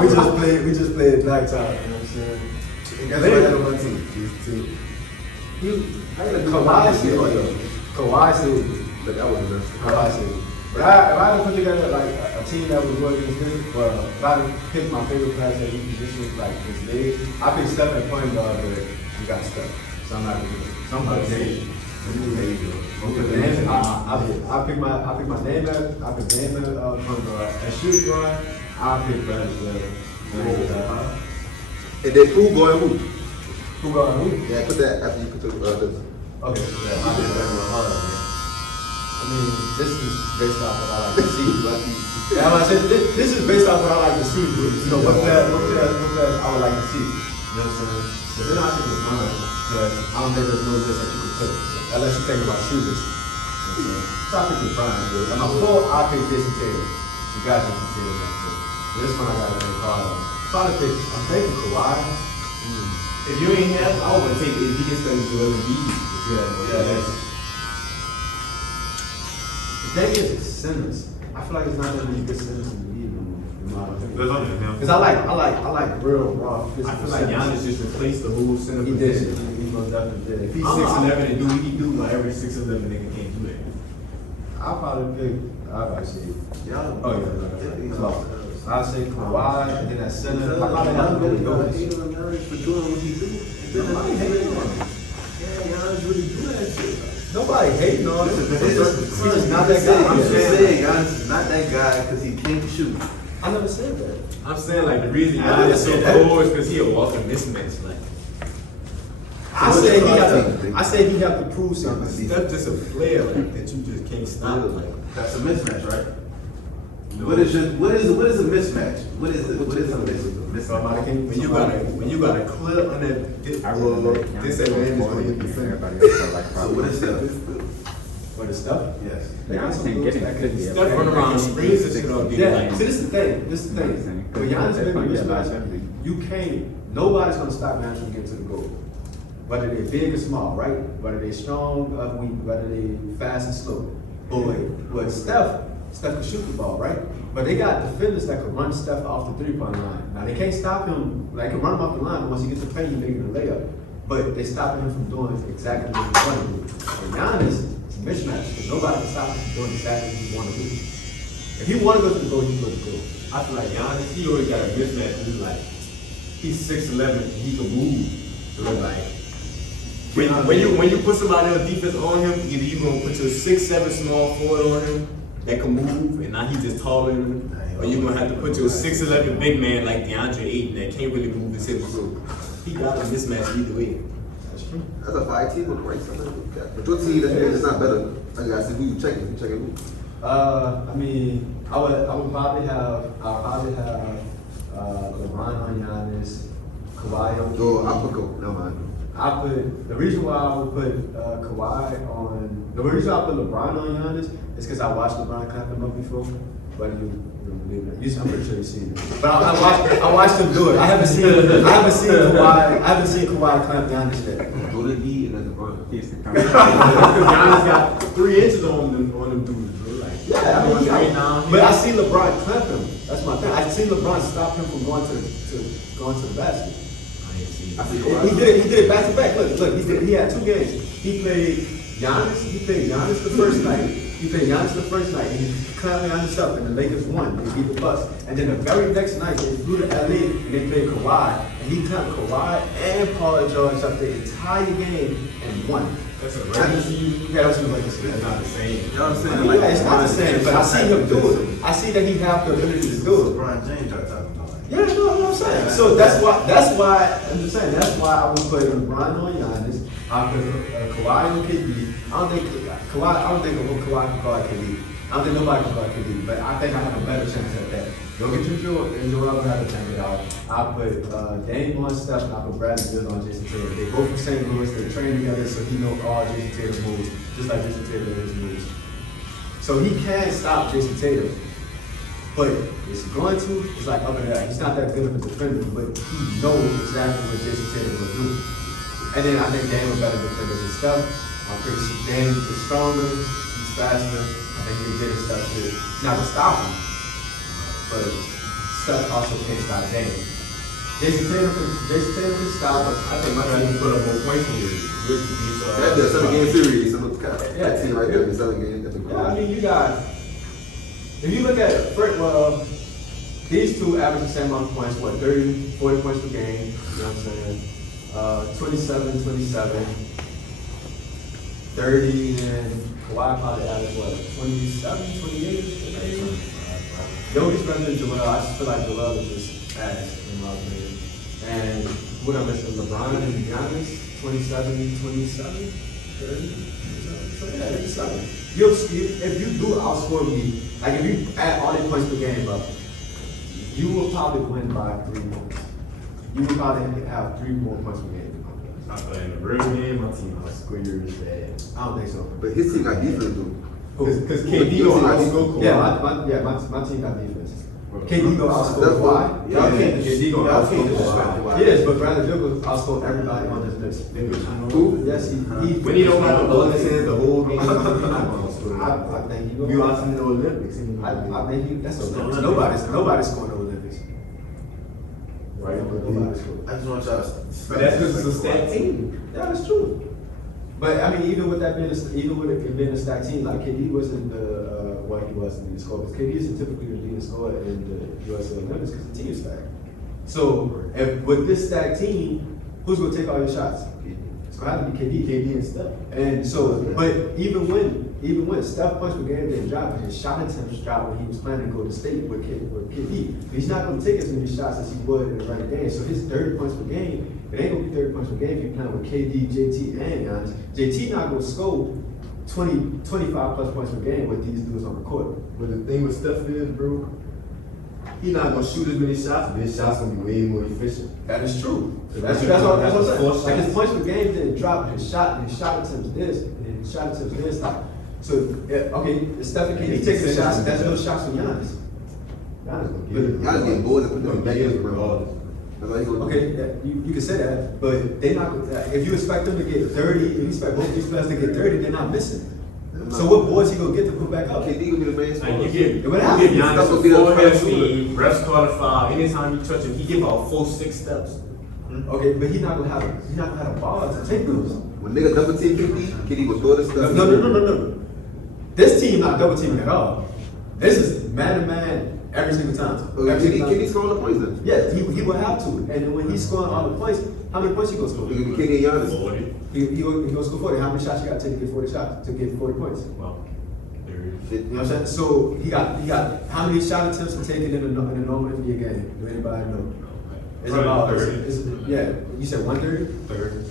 we just played blacktop. You know what I'm saying? That's what I had on my team. Kawhi said, But that was the best. Kawhi said. But if I had to put together like a team that would work against this, well, if I had to pick my favorite players at each position, like this big, I pick Steph at point guard, but you got Steph. So I'm not gonna do it. Somebody say. There you go. I pick my name at point guard. At shoot guard, I pick Brad as well. And then who going who? Who guard who? Yeah, put that after you put the this. Okay, yeah, I pick Brad with Harden. I mean, this is based off what I like to see, but yeah, I said this is based off what I like to see. You know, what players I would like to see. You know what I'm saying? So then I think it's fine because I don't think there's no list that you can put unless you think about shooters. You know what I'm saying? So I pick LeBron. And my four, I pick Jason Taylor. You got Jason Taylor back there. So this one I got to think hard on. So I'm taking Kawhi. If you ain't have, I would take it. If he gets studies Joel Embiid. Yeah, that's. The thing is, centers. I feel like it's not that many good centers in the league no more. There's only him. Because I like real raw. I feel like Giannis just replaced the whole center He did. position. He most definitely did. If he's 6'11" and do what he do, like every 6'11" nigga can't do that. I'll probably say. Yeah. Oh yeah. So I'll say Kawhi and then that center. I probably have to go with Jokic. For doing what he do. Nobody hating on him. Yeah, Giannis really do that shit. Nobody hating on him. He's just not that I'm guy. just saying, Giannis is not that guy because he can't shoot. I never said that. I'm saying like the reason Giannis is so cold is because he a walking mismatch. Like I say he have to prove something. That's just a flair like, that you just can't stop. Like, That's a mismatch, right? What is a mismatch? What is a mismatch? somebody can, when you got a clear on that disadvantage on your defender. So what is that? For the stuff? Yes. They got some dudes that could Stuff run around screens and shit all day. Yeah, Like, see, this is the thing. When Giannis been in mismatch, you can't. Nobody's gonna stop Giannis from getting to the goal. Whether they're big or small, right? Whether they're strong or weak, whether they fast and slow. But Steph can shoot the ball, right? But they got defenders that can run Steph off the three-point line. Now they can't stop him. They can run him off the line, but once he gets to paint, he's making a layup. But they stopping him from doing exactly what he want to do. And Giannis, it's a mismatch because nobody can stop him from doing exactly what he want to do. If he want to go to the goal, he go to the goal. I feel like Giannis, he already got a mismatch. He's 6'11" and he can move. So it's like, when you put somebody on defense on him, either you gonna put your 6'7" small forward on him that can move, and now he's just taller than him, or you gonna have to put your 6'11" big man like DeAndre Ayton that can't really move his hips. So he got a mismatch either way. That's true. That's a 5 team on the right side. But your team is not better. I gotta see who you checking. You checking who? I mean, I would probably have LeBron on Giannis, Kawhi on. Oh, I put go. Never mind. The reason why I would put Kawhi on, the reason I put LeBron on Giannis is because I watched LeBron clap him up before. But you believe that? I'm pretty sure you've seen it. But I watched him do it. I haven't seen Kawhi clamp Giannis yet. Go to D and then LeBron. Giannis got 3 inches on them dudes, bro. Like, Yeah, I mean, right now. but I see LeBron clamp him. That's my thing. I see LeBron stop him from going to the basket. I see He did it back to back. Look, he had 2 games. He played Giannis the first night. And he clamped Giannis up, and the Lakers won. They beat the Bucks. And then the very next night, they flew to LA and they played Kawhi, and he clamped Kawhi and Paul George up the entire game and won. That's a regular season. Yeah, that's what I'm saying. It's not the same. You know what I'm saying? I mean, yeah, it's not the same, but I see him do it. I see that he have the ability to do it. LeBron James are talking about. Yeah, no, what I'm saying. So that's why I'm just saying that's why I would put LeBron on Giannis. I put Kawhi on KD. I don't think Kawhi can guard KD. I don't think nobody can guard KD, but I think I have a better chance at that. Jokic and Joel have a chance at that. I put Dame on Steph and I put Bradley Beal on Jason Tatum. They both from St. Louis. They train together, so he knows all Jason Tatum moves, just like Jason Tatum knows his moves. So he can stop Jason Tatum. But it's like up in there. He's not that good of a defender, but he knows exactly what Jason Tatum will do. And then I think Dame is better defender than Steph. I'm pretty sure Dame is stronger, he's faster. I think he'll get his stuff too. Not to stop him, but Steph also can't stop Dame. Jason Tatum can stop him. I think my team put up more points than you. That's a 7-game series. So look at that team right there. The 7 games. Yeah, I mean, you got. If you look at these two average the same amount of points, 30, 40 points per game, you know what I'm saying? 27, 30, and Kawhi probably average 27, 28, maybe? Jokic's better than Joel. I just feel like Joel is just ass, in my opinion. And what I'm missing, LeBron and Giannis, 27, 30. So yeah, it's something. If you do outscore me, like if you add all the points per game up, you will probably win by 3 points. You will probably have 3 more points per game. I thought in the real game, my team was squares bad. I don't think so. But his team got defense though. Because KD don't outscore Kawhi. Yeah, my team got defense. KD go outscore That's Kawhi. Y'all can't KD go y'all outscore can't disrespect Kawhi. Kawhi. Yes, but Bradley Beal goes outscore everybody on this list. Who? Yes, he When he don't have the ball in his hands the whole game, I think he goes. you watching the Olympics. I think that's nobody's scoring the Olympics. Right? Nobody's scoring. I just want y'all to. But that's because it's a stacked team. Yeah, that's true. But I mean, even with it being a stacked team, like KD wasn't what he was in the leading scorer. Because KD isn't typically the leading scorer in the US Olympics because the team is stacked. So if with this stacked team, who's gonna take all your shots? It's gonna have to be KD and Steph. And so, but even when even when Steph points per game didn't drop, his shot attempts dropped when he was planning to go to state with KD. He's not going to take as many shots as he would in the right game. So his 30 points per game, it ain't going to be 30 points per game if you're playing with KD, JT, and Giannis. JT not going to score 20, 25 plus points per game with these dudes on the court. But the thing with Steph is, bro, he not gonna shoot as many shots, but his shots gonna be way more efficient. That is true. So That's what I'm saying. Like his points per game didn't drop, his shot attempts this. So okay, Steph and KD take the shots. That's no shots from Giannis. Giannis gonna get it. Giannis getting bored and put them back in, bro. regardless. That's all he gonna do. Okay, you can say that, but they not. If you expect them to get 30, if you expect both these players to get 30, they're not missing. So what boards he gonna get to put back up? KD gonna be the main scorer. Like, you What give happened? Giannis That's a gonna be the forehead first speed, refs call a foul. Anytime you touch him, he give out 4-6 steps. Okay, but he's not gonna have a ball to take those. When nigga double team KD will throw this stuff. No. This team not double teaming at all. This is man to man every single time. KD scoring the points then. Yes, he will have to. And then when he's scoring all the points, how many points he gonna score? KD and Giannis. 40. He gonna score 40. How many shots you got to take to get 40 shots to get 40 points? Well, there he is. You know what I'm saying? So he got how many shot attempts to take it in a normal NBA game? Do anybody know? It's about 30. yeah. You said 130? Third.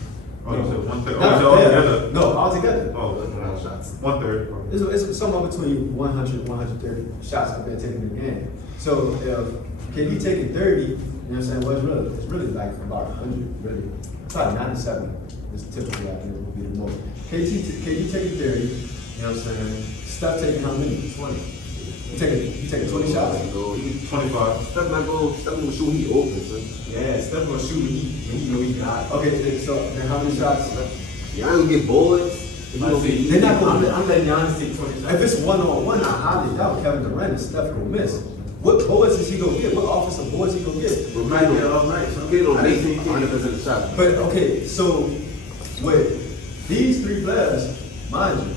Oh, you said 130. No, Oh, yeah. altogether. No, altogether. Oh, that's a lot of shots. 130. It's somewhere between 100 130 shots I've been taking in the game. So if KD taking 30, you know what I'm saying? Well, it's really like about 100, really. Probably 97 is typically out there would be the most. KD taking 30, you know what I'm saying? Steph taking how many? 20. You taking 20 shots? He's 25. Steph gonna shoot, he open, son. Yeah, Steph gonna shoot when he know he got it. Okay, so then how many shots? Giannis gonna get boards. They're not gonna. I'm letting Giannis take 20 shots. If it's one-on-one, I highly doubt Kevin Durant and Steph gonna miss. What boards is he gonna get? What offensive boards he gonna get? But man, KD don't make 100% of the shots. But okay, so with these three players, mind you,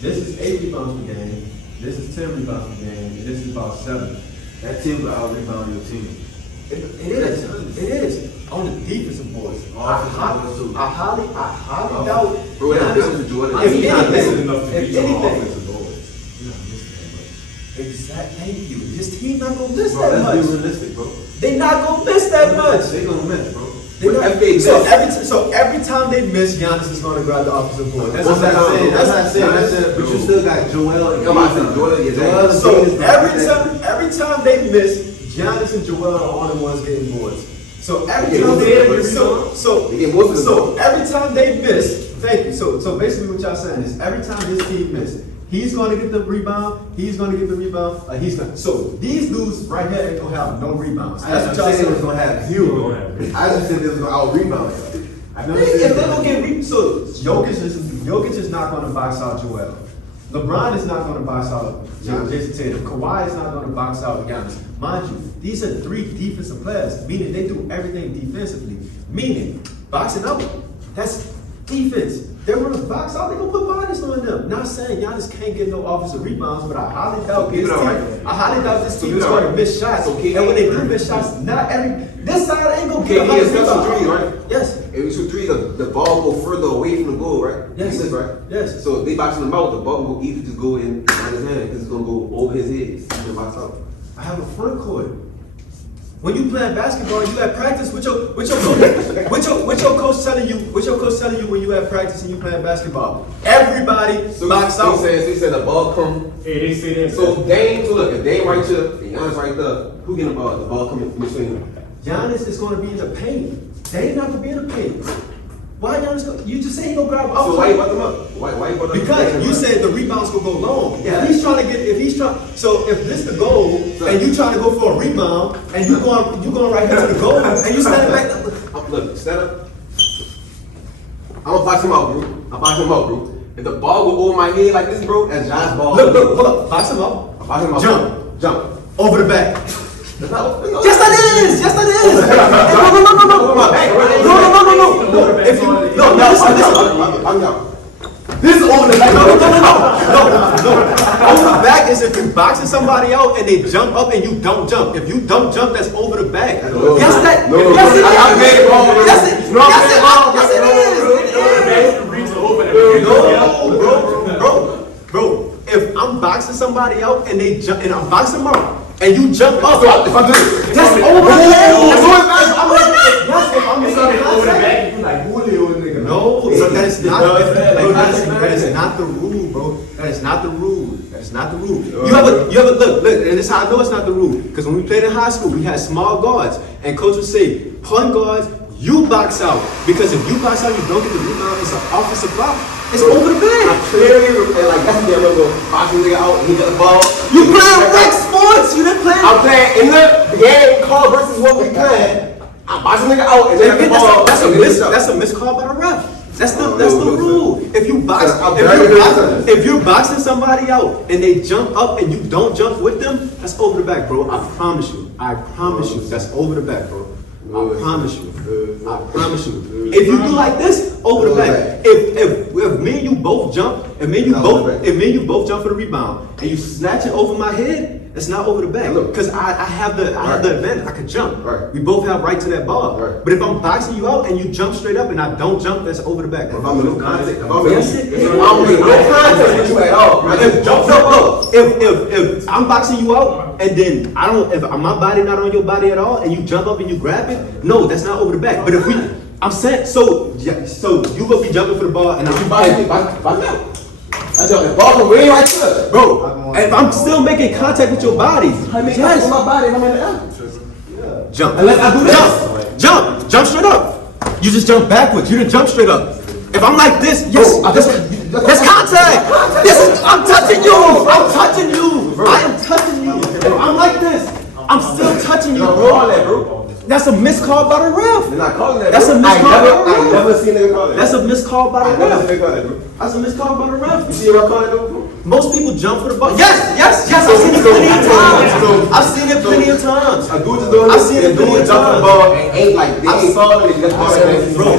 this is 8 rebounds per game, this is 10 rebounds per game, and this is about 7. That team will out rebound your team. It is on the defensive boards. I highly doubt. Bro, that's different to Jordan. If He's not anything, missing enough to if beat your anything, offensive goals. exactly. Thank you. His team not gonna miss Bro, that let's be much. realistic, bro. They not gonna miss that much. They gonna miss, bro. They not- If they so miss- every time they miss, Giannis is gonna grab the offensive board. That's what That's I'm saying. what I'm saying. But you still got Joel. I'm about to say Jordan. Yeah, So every time they miss, Giannis and Joel are the only ones getting boards. So every Yeah, time they get most of the so boards. every time they miss, thank you. So basically what y'all saying is every time this team miss, he's gonna get the rebound, he's gonna get the rebound, he's gonna. So these dudes right here ain't gonna have no rebounds. That's what y'all saying. gonna have Zero. I just said they was gonna out rebound. I never If said they don't that. get so Jokic is not gonna box out Joel. LeBron is not gonna box out Jason Tatum. Kawhi is not gonna box out Giannis. Mind you, these are 3 defensive players, meaning they do everything defensively. Meaning, boxing out, that's defense. They're gonna box out, they're gonna put bodies on them. Not saying Giannis can't get no offensive rebounds, but I highly doubt this team is gonna miss shots. So KD And when they do miss shots, not this side ain't gonna get KD is 100 special rebounds. 3, right? Yes. If you shoot 3, the ball go further away from the goal, right? Yes. He says, right? Yes. So if they boxing him out, the ball will either just go in on his hand because it's gonna go over his head. He's gonna box out. I have a front court. When you playing basketball, you at practice. What your coach telling you? What your coach telling you when you at practice and you playing basketball? Everybody box out. So he said the ball come. Hey, they say that. So Dame, so look, if Dame right here, and Giannis right there, who getting the ball? The ball coming from between them. Giannis is going to be in the paint. They ain't not going to be in the paint. Why Giannis? You just say he gonna grab. So why you brought them up? Why you brought them up? Because you said the rebounds will go long. If he's trying to so if this the goal and you trying to go for a rebound and you going right here to the goal and you standing back there. Look, stand up. I'm gonna box him out, bro. I'm boxing him out, bro. If the ball go over my head like this, bro, that's John's ball. Look, hold up, box him up. I'm boxing him out. Jump over the back. That's not. Yes, that is. Yes, that is. No. Over my back, right? No. If you listen. I'm down. This is over the back. No. Over the back is if you're boxing somebody out and they jump up and you don't jump. If you don't jump, that's over the back. Yes, that. No. Yes, it is. I made it wrong, bro. Yes, it is. Yes, it is. Reach over there. No, bro. I'm boxing somebody out and they jump, and I'm boxing them out, and you jump up, If I do this, that's over the back, you like Julio nigga. No, but that is not. does that. Bro, that is not the rule, bro. That is not the rule. That is not the rule. You ever look, and this is how I know it's not the rule. Because when we played in high school, we had small guards, and coach would say, "Point guards, you box out." Because if you box out, you don't get the rebound. It's an offensive block. It's over the I bed. clearly like that's the remember boxing nigga out and he got the ball. You playing rec sports. You didn't play. I'm playing in the game call versus what we playing. I'm boxing nigga out and then the ball. That's a missed call by the ref. That's the rule. If you're boxing somebody out and they jump up and you don't jump with them, that's over the back, bro. I promise you. That's over the back, bro. I promise you. If you do like this, over the back. If me and you both jump, if me and you both jump for the rebound and you snatch it over my head, it's not over the back. Because I have the advantage. I can jump. Right. We both have right to that ball. Right. But if I'm boxing you out and you jump straight up and I don't jump, that's over the back, bro. If I'm in no contact, Yes, it is. I'm in no contact with you at all. I just jump up. If I'm boxing you out and then if my body not on your body at all and you jump up and you grab it, no, that's not over the back. But if I'm saying, so you will be jumping for the ball and I'm Box out. I jump the ball from way right to bro, if I'm still making contact with your body, I mean, yes. with my body and I'm in the air. Jump. Unless I do this. Jump straight up. You just jump backwards. You didn't jump straight up. If I'm like this, yes, that's contact. I'm touching you. I am touching you. If I'm like this, I'm still touching you, bro. That's a missed call by the ref. They're not calling that. That's bro. a missed call by the I ref. never seen nigga call that. That's a missed call by the I never ref. seen nigga call that, bro. That's a missed call by the ref. You see what I call it though, bro? Most people jump for the ball. Yes. I've seen it plenty of times. I've seen it plenty of times. A dude just doing I've this, seen and it dude plenty of jump for the times. ball and ain't like, they ain't falling, they just ball like Bro,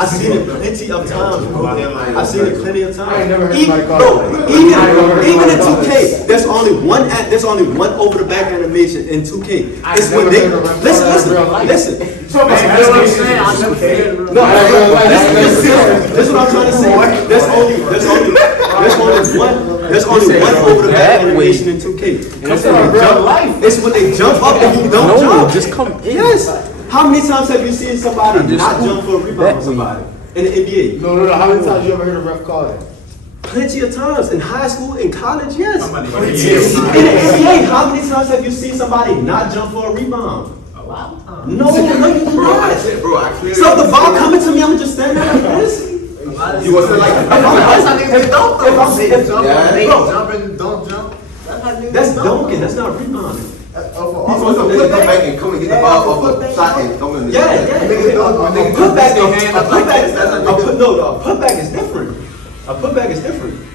I've seen it plenty of times, bro. I've seen it plenty of times. I ain't never heard anybody call it. Even in 2K, there's only one over the back animation in 2K. It's when they listen. That's what I'm saying. I never seen it. No, this is what I'm trying to say. There's only one over the back animation in 2K. And it's when they jump up and you don't jump. just come in. Yes. How many times have you seen somebody not jump for a rebound on somebody in the NBA? No. How many times you ever heard a ref call it? Plenty of times. In high school, in college, yes. Somebody- In the NBA, how many times have you seen somebody not jump for a rebound? No, you do not. Bro, I clearly. So if the ball coming to me, I'm just standing there like this. You was like, That's dunking. That's not rebounding. he's supposed to come back and come and get the ball off a shot and come in the Yeah. A putback is different.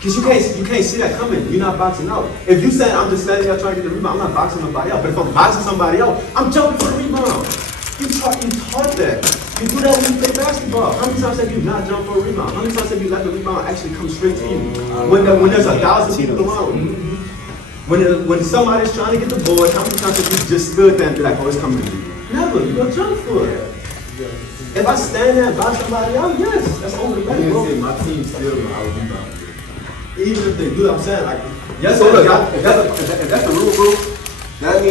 Cause you can't see that coming. You're not boxing out. If you say I'm just standing there trying to get the rebound, I'm not boxing nobody out. But if I'm boxing somebody out, I'm jumping for the rebound. You taught that. You do that when you play basketball. How many times have you not jumped for a rebound? How many times have you let the rebound actually come straight to you? When there's 1,000 people around. When somebody's trying to get the board, how many times have you just stood there and be like, oh, it's coming to me? Never. You gonna jump for it. If I stand there and box somebody out, yes, that's over the back, bro. My team still out rebound. Even if they do, I'm saying like, yes, So look, y'all- if that's the rule, bro, that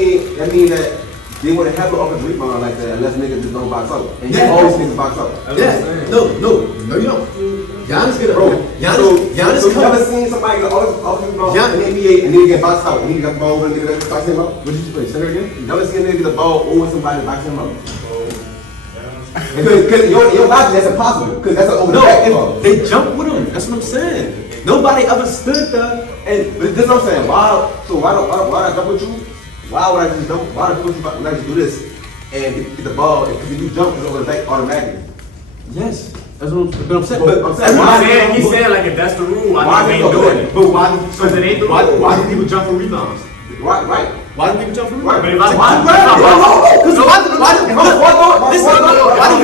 mean that they wouldn't have an offensive rebound like that unless niggas just don't box out. And you Yeah. always niggas box out. yeah, no, you don't. Giannis get a Bro, Giannis so you never comes. seen somebody get offensive rebound Yeah. in the NBA and then get boxed out and then you got the ball over and nigga box him out? What did you play? Say that again. You never seen a nigga get the ball over somebody and box him out? Because your logic, that's impossible. Because that's an over the back ball. No, they jump with him. That's what I'm saying. Nobody ever stood there and But this is what I'm saying. Why I jump with you? Why would I just jump? Why would I just do this and get the ball? Because if you jump, it's over the back automatically. yes, that's what I'm saying. But I'm saying, He's saying like if that's the rule, Why I think they we ain't doing it. But why? Because it ain't the rule. Why do people jump for rebounds? right. Why do people jump for Right, rebounds? but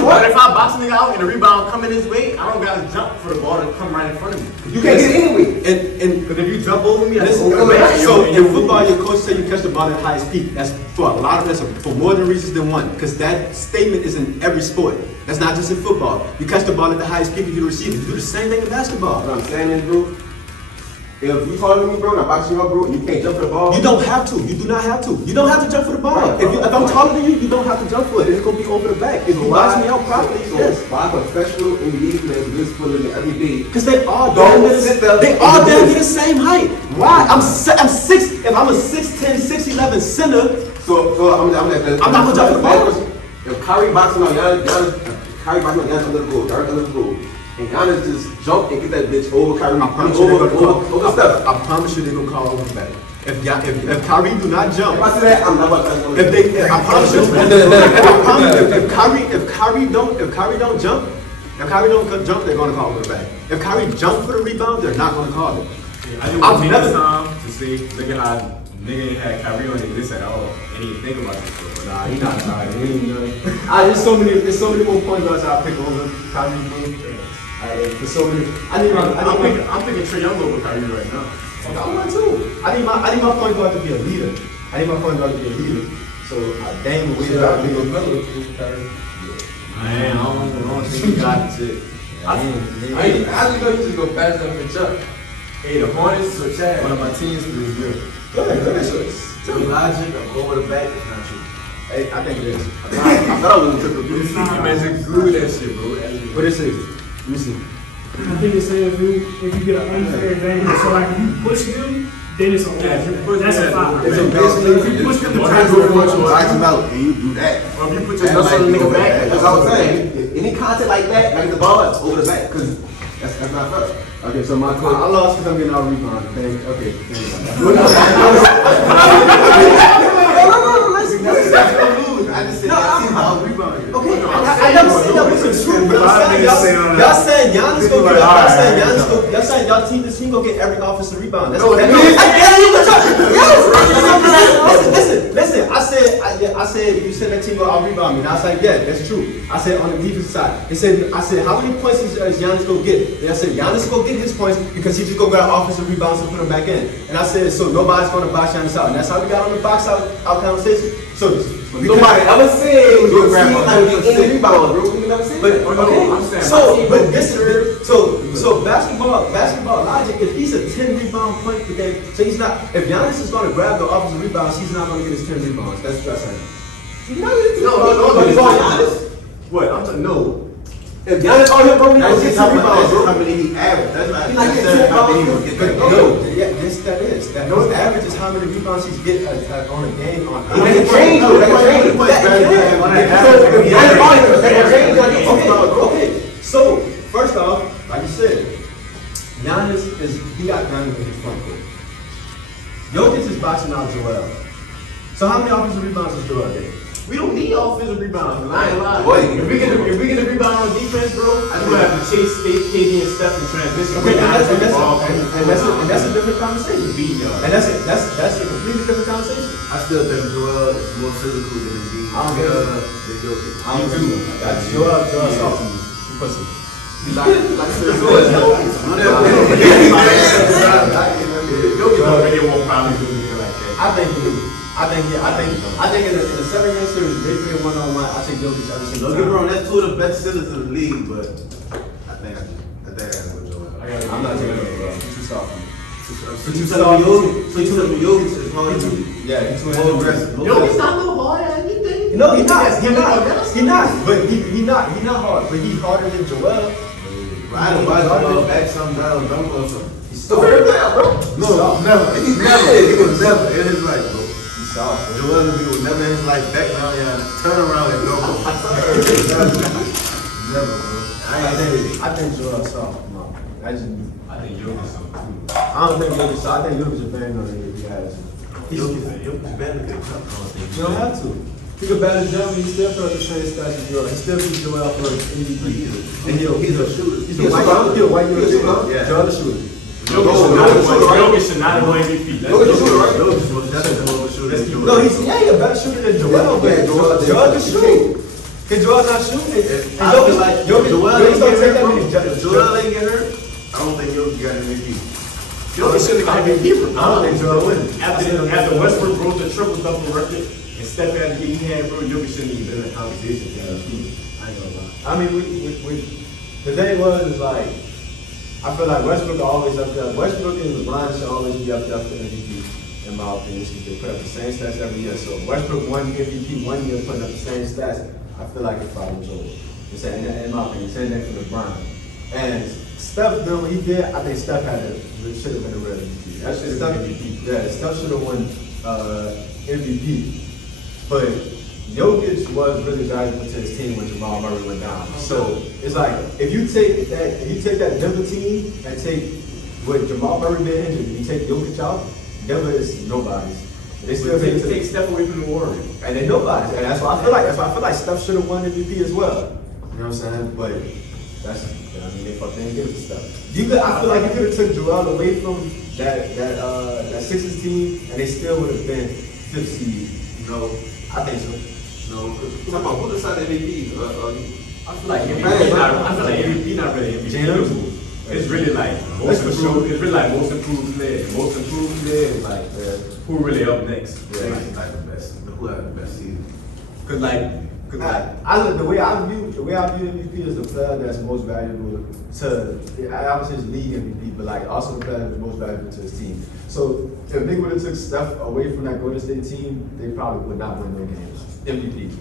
But if I box a nigga out and the rebound coming his way, I don't gotta jump for the ball to come right in front of me. You can't get it anyway. And But if you jump over me, that's listen, over back. so in football, your coach say you catch the ball at the highest peak. That's for a lot of that's for more than reasons than one. Because that statement is in every sport. That's not just in football. You catch the ball at the highest peak if you receive it. You do the same thing in basketball. What I'm saying is, bro, if you taller than me, bro, and I box you up, bro, and you can't jump for the ball. You don't have to. You do not have to. You don't have to jump for the ball. Right. If I'm taller than you, you don't have to jump for it. It's gonna be over the back. If you box me out properly, yes. Why professional NBA players do this for a living every day? Because they all Don't damn sit there. they all damn near the same height. Why? I'm 6. If I'm a 6'10", 6'11" center, So I'm not gonna jump for the ball. If Kyrie boxing out Giannis under the goal, Dirk under the goal, and Giannis just jump and get that bitch over Kyrie, I promise you they're gonna over Steph. I promise you they're gonna call over the back. If Kyrie do not jump, If I say that, I'm not about to. I promise you, if Kyrie don't jump, they're gonna call over the back. If Kyrie jump for the rebound, they're not gonna call it. I just want to take this time to say, look at how nigga ain't had Kyrie on his list at all. And he didn't think about this before. Nah, he not tired. He ain't done. There's so many more point guards I'll pick over Kyrie. There's so many. I'm picking Trae Young over Kyrie right now. I want too. I need my point guard to be a leader. So Dame will win out. Man, I don't think he got it. I just know you just go fast enough and jump. Hey, the Hornets or Chad? One of my teams is good. The logic of over the back is not true. Hey, I think it is. I thought I was gonna trip This nigga man just glue that shit, bro. What is it? Let me see. I think it says if you get an unfair advantage, so like if you push them, then it's a Yeah, if you push that's a them, foul. It's a Basically, If you push them to What try happens to when you box him out and you do that. Or if you put That's your what the nigga back. That's what I was Over the saying. Any contact like that, like the ball, it's over the back, because that's not fair. Okay, so my I lost because I'm getting all rebound. Okay. I just said I'll rebound you. Okay, I never said that wasn't true. But y'all saying Giannis go get. Y'all saying y'all this team go get every offensive rebound. That's what Listen. I said you said that team will out rebound me. And I was like, yeah, that's true. I said on the defensive side. I said how many points is Giannis go get? And I said Giannis go get his points because he just go grab offensive rebounds and put them back in. And I said so nobody's gonna box Giannis out. And that's how we got on the box out conversation. So Nobody ever said You your grab team a like hundred get any rebounds, bro. You never said But that. okay, I'm saying but this is so basketball logic. If he's a 10 rebound point per game, so he's not. If Giannis is going to grab the offensive rebounds, he's not going to get his 10 rebounds. That's what I'm saying. No. What? I'm talking, no. If Giannis on here, bro, he That's gonna get just some how rebounds, bro. many he averaged. That's not He like get necessarily two how many he rebounds. would get that. No, yes, that is. That no average is how many rebounds he's get on a game. They can change, though. They can change. So if Giannis on here, they can change. Like, Okay. So first off, like you said, Giannis he got Giannis in his front court. Jokic is boxing out Joel. So how many offensive rebounds is Joel getting? We don't need offensive rebounds. I ain't lying. Boy, If we get a rebound on defense, bro, I do have to chase KD and Steph in transition. Okay, and that's a different conversation. beat y'all. And that's a completely different conversation. I still think Joel is more physical than Embiid. I don't think so. Than Jokic. I don't think so. That's Joel soft. You pussy. Jokic already won't probably do anything like that. I think in the 7-game series, they play one-on-one. I take Jokic every single Don't get me time. wrong, that's two of the best centers in the league, but I think I gotta go Joel. I'm not taking it, bro. He's too soft for me. So you telling me Jokic is harder than Yeah, he's too more aggressive. Jokic's not no hard at anything. No, he's not. But he's not hard. But he's harder than Joel. I don't watch Joel back some down, dunk or something. He's soft. No, never. He was never in his life, bro. He's soft. Bro. Joel Embiid was never in his life back down here, turn around and go. Never, bro. I think Joel's soft. Come on. I think Jokic's so too. I don't think Jokic. I think Jokic is better than he has. Jokic better than Trump. You don't have to. He could battle jump, he still put up the same stats as Joel. He still beats Joel for MVP. And he's a shooter. He's a white shooter. Yeah. Joel a shooter. Jokic should not have won MVP. Jokic was definitely more of a shooter than Joel. No, he's a better shooter than Joel, but Joel can shoot. Can Joel not shoot? And I feel like Jokic Joel don't ain't take get that hurt. many If Joel ain't get hurt, I don't think Jokic got an MVP. Jokic should have got MVP. I don't think Joel wins. After Westbrook broke the triple-double record and Steph had to get he had, bro, Jokic shouldn't even been in the conversation. I ain't gonna lie. I mean, we the thing was is like I feel like Westbrook are always up there. Westbrook and LeBron should always be up there for MVP, in my opinion, because they put up the same stats every year. So Westbrook won MVP 1 year putting up the same stats. I feel like it's probably was over. In my opinion, same thing for LeBron. And Steph doing what he did, I think Steph should have been a real MVP. That should have been MVP. Yeah, Steph should have won MVP. But Jokic was really valuable to his team when Jamal Murray went down. So it's like if you take that Denver team and take with Jamal Murray being injured, you take Jokic out, Denver is nobody's. They still take Steph away from the Warriors. And they're nobody. And that's why I feel like Steph should have won MVP as well. You know what I'm saying? But they fucked in and give it to Steph. I feel like you could have took Joel away from that Sixers team and they still would have been 5th seed. No, I think so. no. Talking about who decided MVP? I feel like MVP not really MVP. It's really like most improved. It's really like most improved player. Most improved player is like who really up next. Yeah, like the best. Who had the best season? Cause like The way I view MVP is the player that's most valuable to. I obviously it's league MVP, but like also the player that's most valuable to his team. So if they would have took Steph away from that Golden State team, they probably would not win no games. MVP.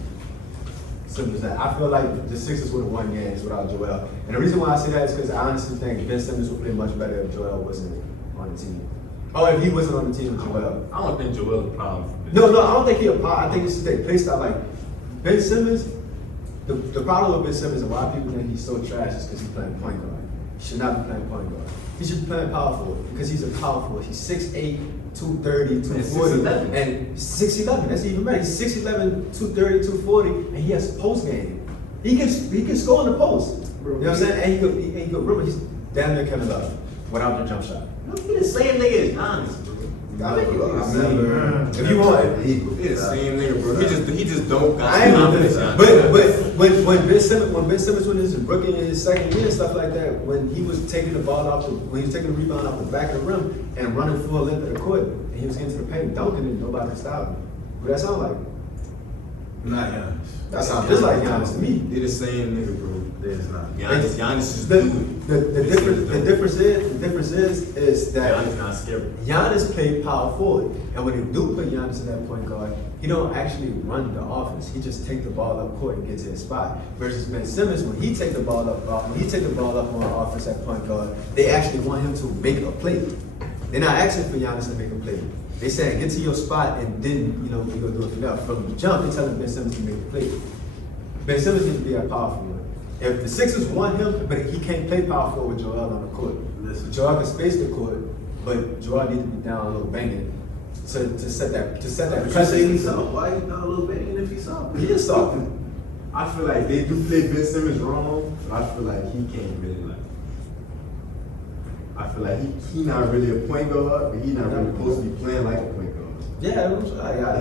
Simple as that. I feel like the Sixers would have won games without Joel. And the reason why I say that is because I honestly think Ben Simmons would play much better if Joel wasn't on the team. Or if he wasn't on the team with Joel. I don't think Joel's a problem. No, I don't think he a problem. I think it's just their play style. Like Ben Simmons, the problem with Ben Simmons and why people think he's so trash is because he's playing point guard. He should not be playing point guard. He should be playing power forward because he's a power forward. He's 6'8", 230, 240, 6'11". and 6'11". That's even better. He's 6'11", 230, 240, and he has post game. He can score in the post. You know what I'm saying? And he could remember he's damn near Kevin Love without the jump shot. He the same nigga as Giannis, bro. I remember. If you want, He the same nigga, bro. He just don't got I ain't confidence. but when Ben Simmons was his rookie in his second year and stuff like that, when he was taking the ball when he was taking the rebound off the back of the rim and running full length of the court, and he was getting to the paint and dunking it, nobody could stop him. What that sound like? Not Giannis. That sounds just like Giannis to me. They the same nigga, bro. There's not. Giannis is The good. difference is that Giannis not scary. Giannis played power forward, and when they do put Giannis in that point guard, he don't actually run the offense. He just take the ball up court and get to his spot. Versus Ben Simmons, when he take the ball up on offense at point guard, they actually want him to make a play. They're not asking for Giannis to make a play. They saying get to your spot and then you're gonna do it from there. From the jump, they telling Ben Simmons to make a play. Ben Simmons needs to be that power forward. If the Sixers want him, but he can't play power forward with Joel on the court. Joel can space the court, but Joel needs to be down a little banging to set that Pressure he's soft. Why he not a little bit? Even if he's soft, He is soft. I feel like they do play Ben Simmons wrong, but I feel like he can't really like. I feel like he not really a point guard, but he not really supposed to be playing like a point guard. Yeah,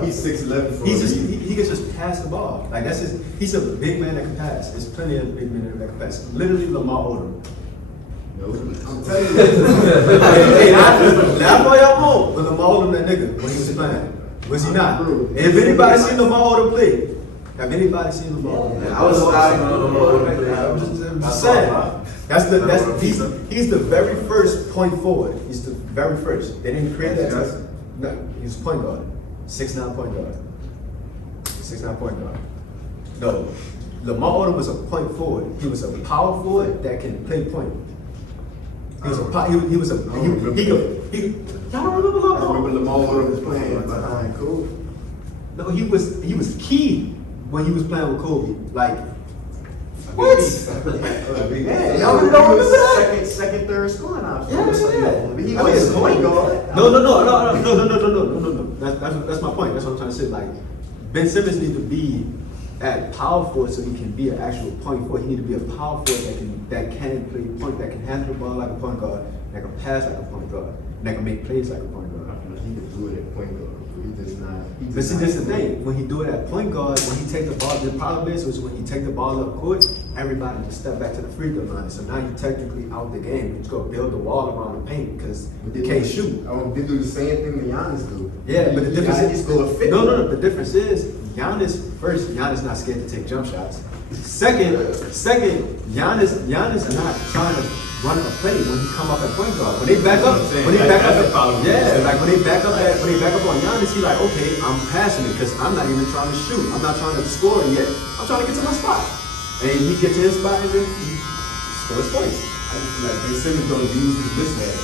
He's 6'11" for He's a just reason. he can just pass the ball. Like that's his. He's a big man that can pass. There's plenty of big men that can pass. Literally Lamar Odom. No, I'm telling you. Hey, laugh all y'all want, but Lamar Odom that nigga when he was playing. Was he not? If anybody seen Lamar Odom play, have anybody seen Lamar Odom play? I was I'm just saying. He's the very first point forward. He's the very first. They didn't create that. No, he was point guard. 6'9" point guard. 6'9" point guard. No, Lamar Odom was a point forward. He was a power forward that can play point. He was a y'all remember Lamar? I remember Lamar Odom was playing behind Kobe. No, he was key when he was playing with Kobe. Like what? Yeah, y'all really don't remember that? Second, third scoring option. Yeah. He I mean, was a point guard. No. That's my point. That's what I'm trying to say. Like Ben Simmons needs to be at power forward so he can be an actual point forward. He needs to be a power forward that can play point, that can handle the ball like a point guard, that can pass like a point guard, and that can make plays like a point guard. I feel like he can do it at point guard. He does not. But see, that's the thing. When he do it at point guard, when he take the ball, the problem is when he take the ball up court, everybody just step back to the free throw line. So now you're technically out the game. You just go build the wall around the paint because you can't shoot. They do the same thing that Giannis do. Yeah, but the difference is go a fit. No. The difference is Giannis not scared to take jump shots. Second, Giannis not trying to run a play when he come up at point guard. When they back up, That's what I'm saying. when they back That's up, the problem. yeah, like when they back up on Giannis, he like, okay, I'm passing it because I'm not even trying to shoot. I'm not trying to score yet. I'm trying to get to my spot. And he gets to his spot and then he scores points. I just feel like Ben Simmons don't use his mismatch.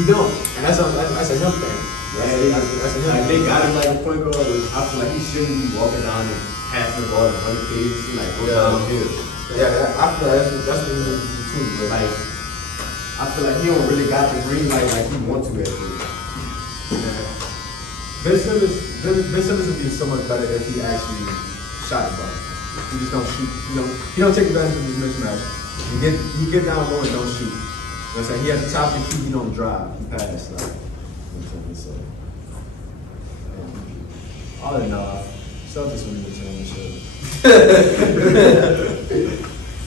He don't, and that's a him thing. That's a him Like thing. they got him like a point guard, but I feel like he shouldn't be walking down and passing the ball to 100 pages. He like go downhill. Yeah, I feel that's what he needs to do too. But Like I feel like he don't really got the green light like he wants to at first. Ben Simmons would be so much better if he actually shot the ball. He just don't shoot. He don't take advantage of his mismatch. He get down low and don't shoot. You know what I'm saying? He has the top of the key, he don't drive. He pass. Like, so, all in all, Celtics will be the championship.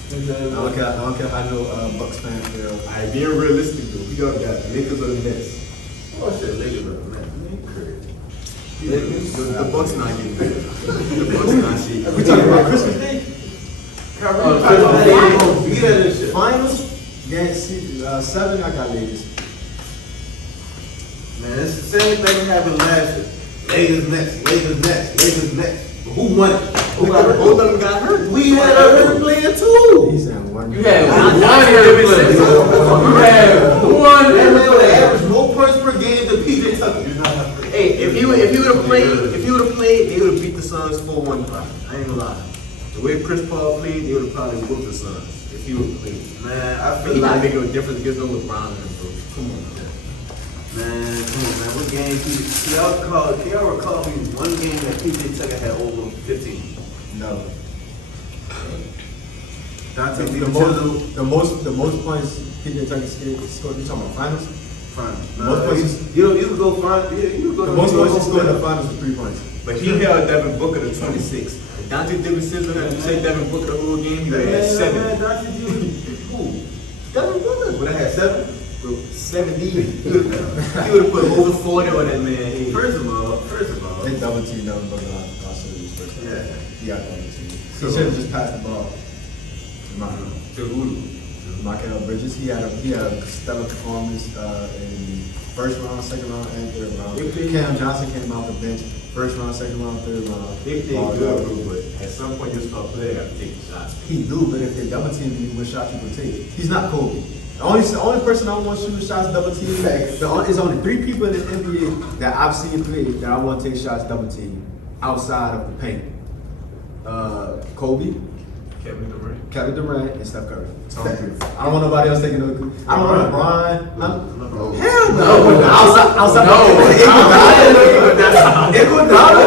I don't care how no Bucks fans feel. Alright, being realistic though, we got the Lakers or the Nets. Oh shit, Lakers are man, crazy. The Bucks not getting better. The Bucks not shit. We talking about Christmas Day? Finals? Game 7, I got Lakers. Man, it's the same thing that happened last year. Lakers next. But who won it? Both of them got hurt. We had a hurt player too. He's saying one. You had one player. You had one. That man would average more points per game than PJ Tucker. Hey, if he would have played, they would have beat the Suns 4-1. I ain't gonna lie. The way Chris Paul played, they would have probably whooped the Suns if he would have played. Man, I He feel not like making no difference against no LeBron and them, bro. Come on, man. Man, come on, man. What game can y'all recall me one game that PJ Tucker had over 15? No. Dante The most points PJ Tucker scored. You talking about finals? Fine. Most points. You can go find. You can go. The most points he scored in the finals was 3 points. But he held Devin Booker to 26. If Dante DiVincenzo had to take Devin Booker the whole game, he would have had 7. Who? Devin Booker. Would I have 7? Bro, 70. He would have put over 40 on that man head. First of all. They double teamed Devin Booker on series first. Yeah. He got double teamed. He should have just passed the ball To who? to Michael Bridges. He had a stellar performance in first round, second round, and third round. They played- Cam Johnson came off the bench. First round, second round, third round. They played good, bro, but at some point, your star player got to take the shot. He do, but if they double team him, what shots you would take? He's not Kobe. The only person I want shooting shots double team. There's only 3 people in the NBA that I've seen play that I want to take shots double team outside of the paint. Kobe, Kevin Durant, and Steph Curry. I don't want nobody else taking no. I don't want LeBron. Hell no. Outside. Iguodala.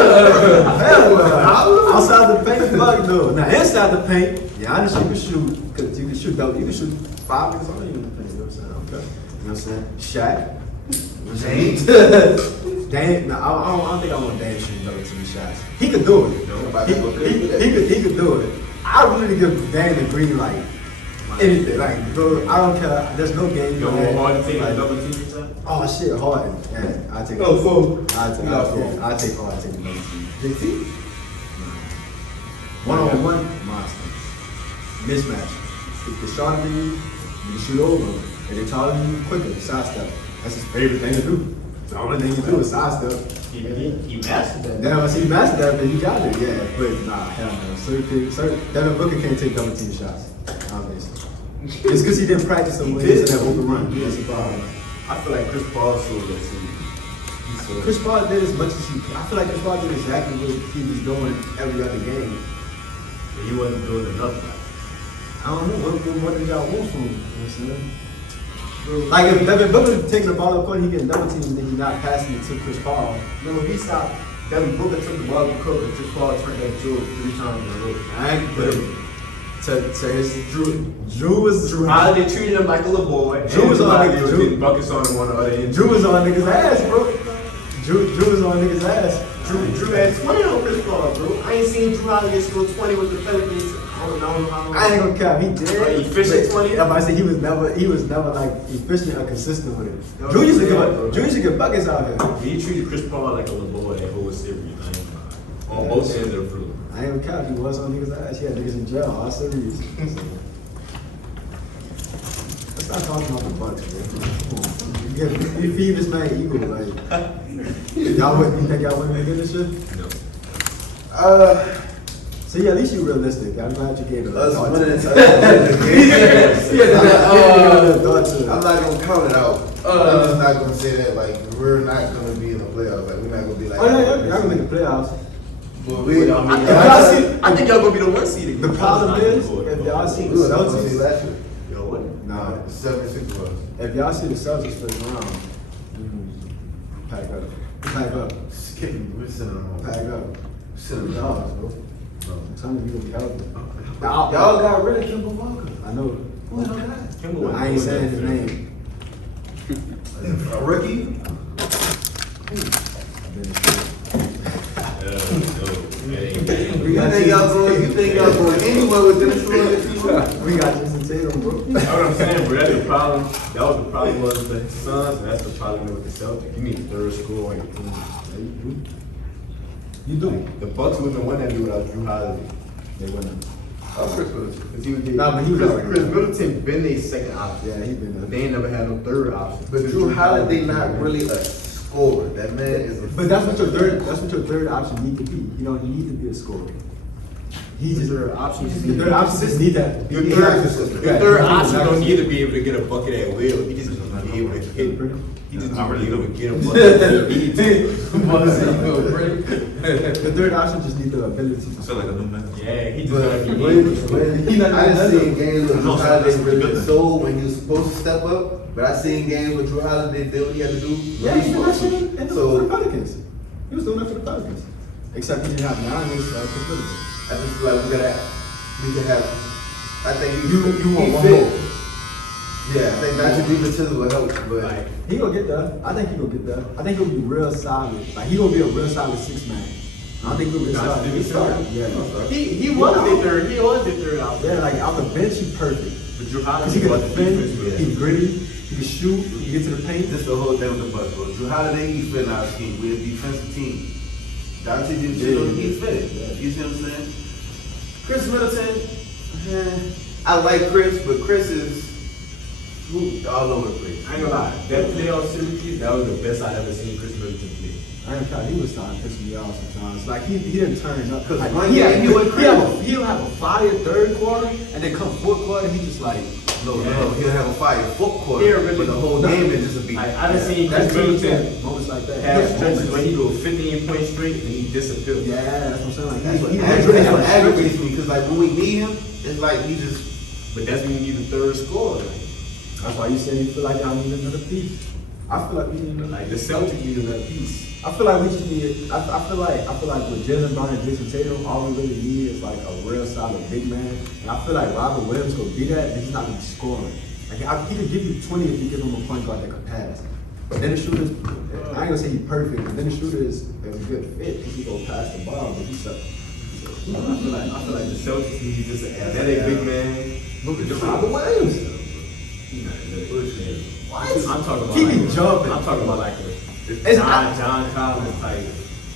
Hell no. Outside the paint, fuck no. Now inside the paint, Giannis, you can shoot. Cause you can shoot double. You can shoot 5 minutes on you in the paint. You know what I'm saying? Okay. You know what I'm saying? Shaq. Dame. No, I don't think I want Dame shooting double team shots. He could do it. He could do it. I really give Dame the green light. Anything, like, bro, I don't care. There's no game. You don't want hard to take like, a double team shot? Oh shit, Harden. Yeah, I take. Oh, fool. I take Harden. I take the double team. JT. 1-on-1 monster. Mismatch. If they're shorter than you can shoot over them. If they're taller than you, quicker, sidestep. That's his favorite thing to do. The only thing you do is sidestep. He mastered that. Then once he mastered that, then he got it. Yeah, but nah, hell no. Devin Booker can't take double team shots. Obviously. It's because he didn't practice them when he was in that open run. That's the problem. I feel like Chris Paul showed that too. Chris Paul did as much as he could. I feel like Chris Paul did exactly what he was doing every other game. But he wasn't doing enough. I don't know. What did y'all want from him? You know what I'm saying? Like if Devin Booker taking the ball up court, he getting double teamed, and then he's not passing it to Chris Paul. No, he stopped. Devin Booker took the ball up the court, and Chris Paul turned that Drew 3 times in a row. I ain't but to his Drew Holiday treated him like a little boy. Drew was on niggas. Getting buckets on him on the other end. Drew was on niggas' ass, bro. Drew was on niggas' ass. Drew had 20 on Chris Paul, bro. I ain't seen Drew Holiday score 20 with the Pelicans. I don't know how long. I ain't gonna cap, he did. Efficient 20? I say he was never like efficient or consistent with it. Drew used to get buckets out here. He treated Chris Paul like a little boy that whole series. On both ends of the floor. I ain't gonna cap, he was on niggas' ass. He had niggas in jail all series. That's stop talking about the Bucks, man. You feed this man ego, like. Y'all wouldn't, you think y'all wouldn't be good this year? No. See, at least you're realistic. I'm glad you gave it. Us thought winning to it. I'm not gonna count it out. I'm just not gonna say that like we're not gonna be in the playoffs. Like we're not gonna be like. Oh yeah, y'all gonna make the playoffs. But we, I think y'all gonna be the one seed. The problem is, if y'all see the we were the one seed Celtics, last year. Yo, what? nah, 76 was. if y'all see the Celtics first round, pack up, pack up, Skipping, we're sitting on home. pack up. Sitting on Y'all, home. bro. I'm telling you, you're gonna be healthy. Y'all got rid of Kimball Walker. I know. Who the hell that? Kimber I ain't saying his name. A rookie? We You got think y'all going anywhere with Dennis Schroeder? We got Jason Tatum, bro. That's what I'm saying, bro. That's the problem. That was the problem was with the Suns, and that's the problem with the Celtics. You need third scorer on your team. You do. The Bucks wouldn't have won that game without Drew Holiday. They wouldn't. Oh, Chris Middleton. 'Cause he was Nah, but he was already Chris there. Middleton been their second option. Yeah, he been But there. they ain't never had no third option. But Drew Holiday not really a scorer. That man is a. But that's what your third. That's what your third option need to be. You don't need to be a scorer. He's just Third option just The need third option just need that. Your he third, has to- your yeah, third he has option to- don't need to be able to get a bucket at will. He just need to be able to hit. He just need to be able to get a bucket. He need to. The third option just need the ability. I feel like a new man. Yeah, he just But gotta be when, able. I done seen games with Drew No, Holiday that's really good. sold when he was supposed to step up. But I seen games with Drew Holiday did what he had to do. Yeah, he did that shit in the So Pelicans. He was doing that for the Pelicans. Except he didn't have Giannis or Pelicans. I just feel like we could have. I think You want he one fit. more. Yeah, I think Dr. DiVincenzo will help, but Like, He gonna get there. I think he gonna get there. I think he'll be real solid. Like he gonna be a real solid 6-man. I don't think he'll be solid. He'll start. Yeah. he was the third. He was the third option. Yeah, like off the bench, he's perfect. But Drew Cause Holiday he can was the defend, defense. he's gritty, he can shoot, he can get to the paint. this the whole thing with the Bucks, bro. Drew Holiday, he fit in our scheme. We're a defensive team. Dr. DiVincenzo, he fit. You see what I'm saying? Chris Middleton, I like Chris, but Chris is all over the place. I ain't gonna lie. That playoff series, that was the best I've ever seen Chris Middleton play. I ain't proud. He was starting to piss me off sometimes. Like he didn't turn up. 'Cause Like, one game he was he'll have a fire third quarter, and then come fourth quarter, he just like No, he'll have a fire foot quarter, Yeah, really. but the whole game is just a beat. I done seen that's Chris Middleton moments like that. have Yeah, stretches moments. when he go 15 points straight and he disappears. Yeah, that's what I'm saying. Like That's what, he really have a aggravates stretch. me, because like when we need him, it's like he just. But that's when you need the third scorer. That's why you said you feel like y'all need another piece. I feel like we need another. Like the Celtics need another piece. I feel like we just need. I feel like with Jalen Brown and Jason Tatum, all we really need is like a real solid big man. And I feel like Robert Williams could be that, but he's not gonna be scoring. Like he could give you 20 if you give him a point guard that could pass. But then the shooter's, I ain't gonna say he's perfect, but then the shooter is a good fit. He can go pass the ball, but he's suck. I feel like the Celtics need just an athletic big man. Look at Robert Williams. What? I'm talking about He be like, jumping. I'm talking about like It's John Collins type.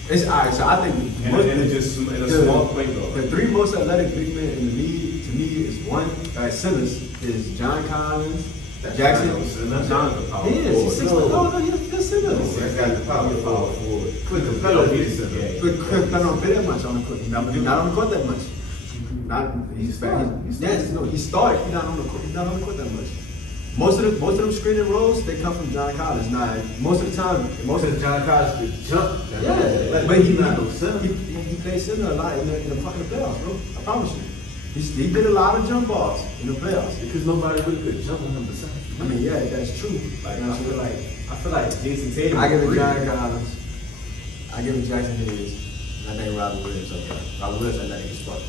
It's alright, so I think And it just in a small point though. the three most athletic big men in the league to me is one, centers is John Collins, Jackson. John's a power He is. He's six. forward. No, he's a center. That's got the power forward. forward. Quick Capello be the center. But Chris don't play that much on the court. He's not on the court that much. He's yes, no, he started. He's not on the court. He's not on the court that much. Most of them screening roles they come from John Collins. Now, most of the time, Most of the John Collins could jump. yeah, Like, but he's not not. no center. He plays center a lot in the playoffs, bro. I promise you. He did a lot of jump balls in the playoffs. Because nobody really could jump on him besides. I mean, yeah, that's true. Like I feel like Jason Tatum. I give it agree. John Collins. I give it Jackson Hayes. I think Robert Williams up there. Robert Williams, I think he's fucked.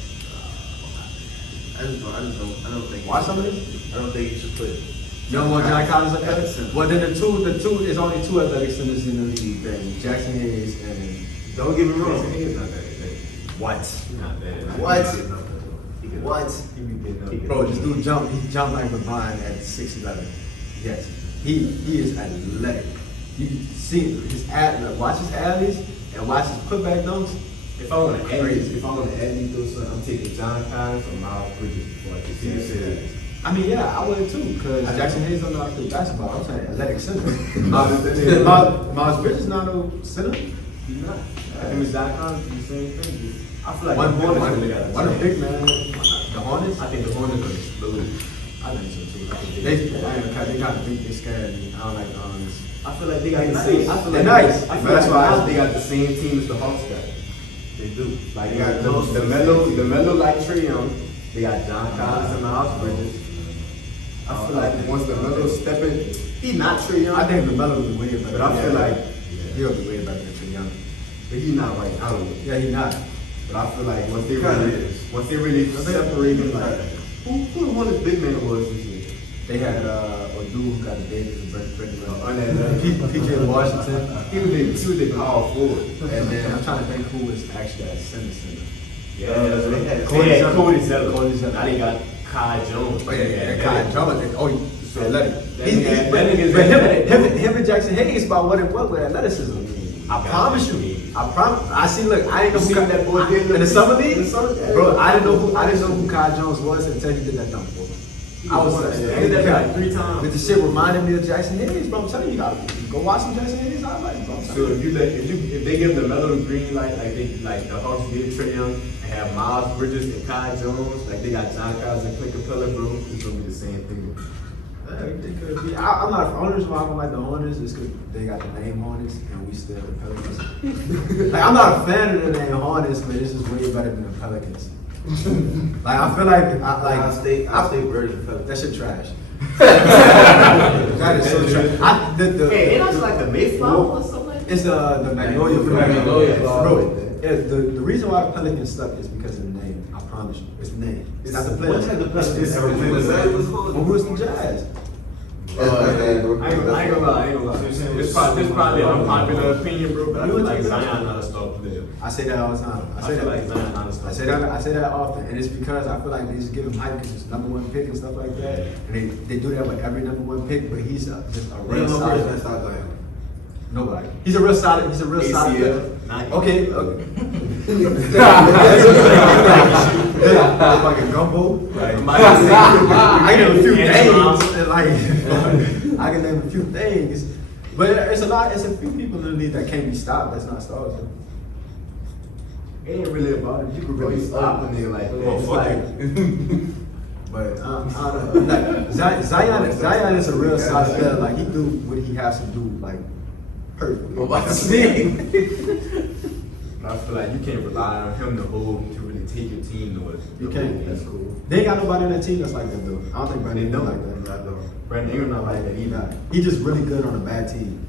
I don't think. Watch some of this. I don't think you should put. You don't want John Collins up At the there? center. Well, then the two is only two athletic centers in the league. Then Jackson Hayes and Don't get me wrong. Jason Hayes not that bad. what? Not bad. What? He could- What? He be getting up. Bro, this dude jumped. He jumped like LeBron at 6'11". Yes, he is athletic. You see his watch his alleys and watch his putback dunks. If I want to add, Crazy. if I want to add these though, son, I'm taking John Collins or Miles Bridges before I can see Yeah, this. I mean, yeah, I would too, because Jackson Hayes don't know how to play basketball. I'm saying athletic center. Miles Bridges not no center. He's not. I think it's John Collins, the same thing. I feel like One the Hornets really got a big man. The Hornets? I think the Hornets could explode. I think so too. They got the big, they scared me. I don't like the Hornets. I feel like they got the same. I feel They're like nice. I feel That's like why now they got the same team as the Hawks got. They do. Like They got the Melo like Trae Young. They got John Collins and Miles Bridges. I feel like once the Melo step in, he not Trae Young. I think LaMelo will be way better. But I feel like he'll be way better than Trae Young. but he not right now. Yeah, he not. But I feel like once Kinda they really separate him, like who the one his big man was this year? They had a dude who got the Davis and Brent And PJ Washington. he was the power forward. And then I'm trying to think who was actually at center. Yeah, they had Cody Zeller. Cody Zeller. Now they got Kai Jones. Oh yeah, Kai Jones. Oh, so athletic. That nigga's Him and Jackson Hayes about what it was with athleticism. I promise you. I promise. I see. Look, I didn't know who got that boy did in the summer league, bro. I didn't know who Kai Jones was until he did that dunk for me. I was he did that like 3 times. But the shit reminded me of Jackson Hayes, bro. I'm telling you, you gotta go watch some Jackson Hayes highlights, bro. So if they give the Melo the green light like the Hawks did Trae Young and have Miles Bridges and Kai Jones, like they got John Collins and Clint Capella, bro, it's gonna be the same thing. It could be. I'm not. The Hornets. Why I don't like the Hornets is because they got the name Hornets and we still the Pelicans. Like I'm not a fan of the name Hornets, but this is way better than the Pelicans. Like I feel like I'll stay Birdie for Pelicans. that shit trash. That is so trash. Hey, ain't that like the Mayflower or something like that? It's the Magnolia Magnolia flower. flower. Bro, the reason why the Pelicans stuck is because of the name. I promise you, it's the name. It's not the players. What type of Pelicans It's ever played the Pelicans? When we was the Jazz. I ain't gonna lie. It's probably an unpopular opinion, bro, but I feel like Zion not a star player. I say that all the time. I feel like Zion not a star player. I say that often, and it's because I feel like they just give him hype because he's #1 pick and stuff like that. And they do that with every #1 pick, but he's just a real solid. Nobody. He's a real solid. He's a real solid. ACL. Okay. Like a gumbo. I can name a few things. And like I can name a few things, but it's a lot. It's a few people in the league that can't be stopped. That's not stars. It ain't really about it. You could really stop when they like, Well, fuck it. But I don't know. Like, Zion is a real solid player. Like he do what he has to do. Like perfectly. I feel like you can't rely on him to really take your team to it. You can't. That's cool. They ain't got nobody on that team that's like that though. I don't think Brandon Ingram like that. Brandon Ingram not like that He either. not. He just really good on a bad team.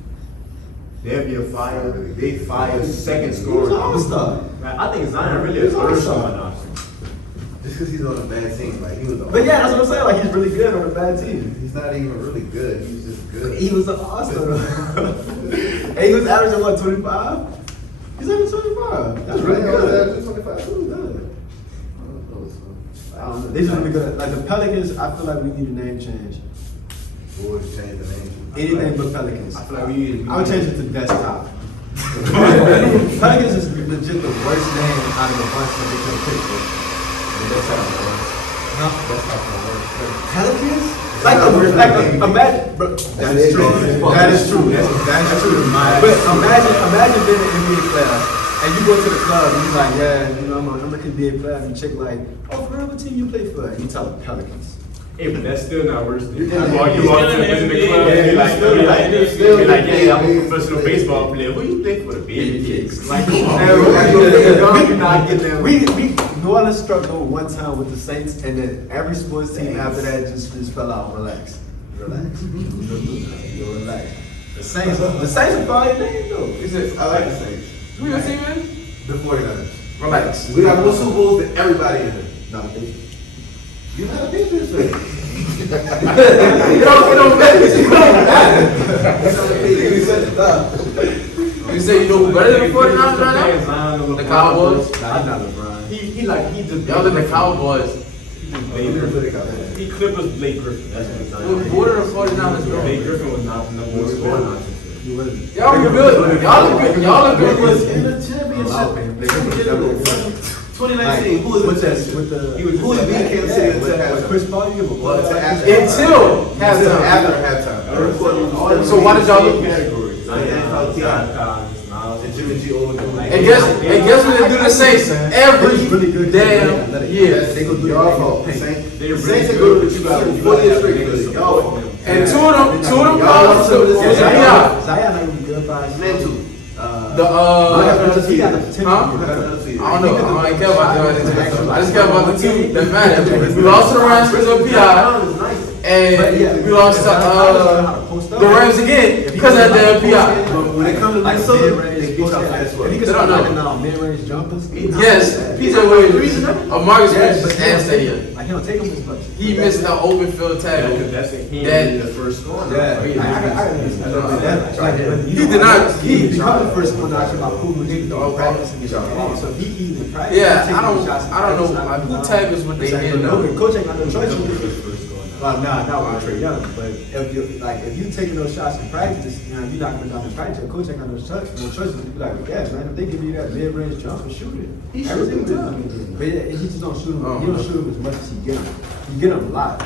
They'll be a fire. They fire second He was scorer. an all-star. I think Zion really a He's third all-star. scoring option. Just because he's on a bad team, like he was. But yeah, that's what I'm saying. Like he's really good on a bad team. He's not even really good. He's just good. He was an all-star. And he was averaging what, 25? He's averaging 25. That's really good. 25 too. Good. I don't know. They just really good. Like the Pelicans, I feel like we need a name change. Boys change the name. Anything but Pelicans. I feel like we need. I would change it to Desktop. Pelicans is legit the worst name out of the bunch that they could have picked for. Pelicans? Imagine, bro, that is true. That is true. That's true. But imagine being an NBA player and you go to the club and you're like, yeah, you know, I'm an NBA player. And you check like, oh, for real, what team you play for? And you tell them Pelicans. Hey, but that's still not worse than you Yeah, walk he's to still the in the club, NBA. be like, Yeah, I'm a professional baseball player. Who you play for? The baby kicks. Like, come on. You're not getting them. We New Orleans struggled one time with the Saints, and then every sports team after that just fell out. Relax. You relax. The Saints are probably name though. I like the Saints. Who your team is? The 49ers. Relax. We got more Super Bowls than everybody in here. No, they. You know how to Patriots fan. It don't You say you know who better than the 49ers right now? The Cowboys? Nah, not LeBron. He just Y'all look the Cowboys. He Clippers Blake Griffin. That's what he's done. What are the 49ers doing? Blake Griffin was not the number one scoring option. Y'all look good. Y'all look good with In the championship. 2019, who was beating Kansas City until Chris Paul, you give a ball. Until halftime. After halftime. So why did y'all look? And Jimmy G overdoing it. And guess what they do the Saints every damn year. They go do y'all fault. The Saints go to the Super Bowl 4 years straight because y'all fault. And two of them calls was Zion not even good by his Name two. He got the potential. I don't know. I don't care about the I just care about the two that matter. We lost to the Rams because of PI. And we lost to the Rams again because of the PI. But when it comes to Minnesota, they beat y'all fast well. If he can start knocking down mid-range jumpers, Yes, PJ Williams, Marcus Williams, and Stadium. like he don't take him as much. He missed the open field tackle. That's the That- the first score. Yeah, He did not. He become the first one to actually about who he did practice and get y'all. So he even practice. Yeah, I don't know. Like, who tackles what they did though. Coach ain't got no choice. Well, nah, not with Trey Young, but if you taking those shots in practice, you know, you're not gonna down in practice. Coach ain't got no choice. No choice. You be like, yeah, man, if they give you that mid-range jumper, shoot it. He shoots Everything them good. too. But he just don't shoot him. He don't shoot him as much as he get him. He get him a lot.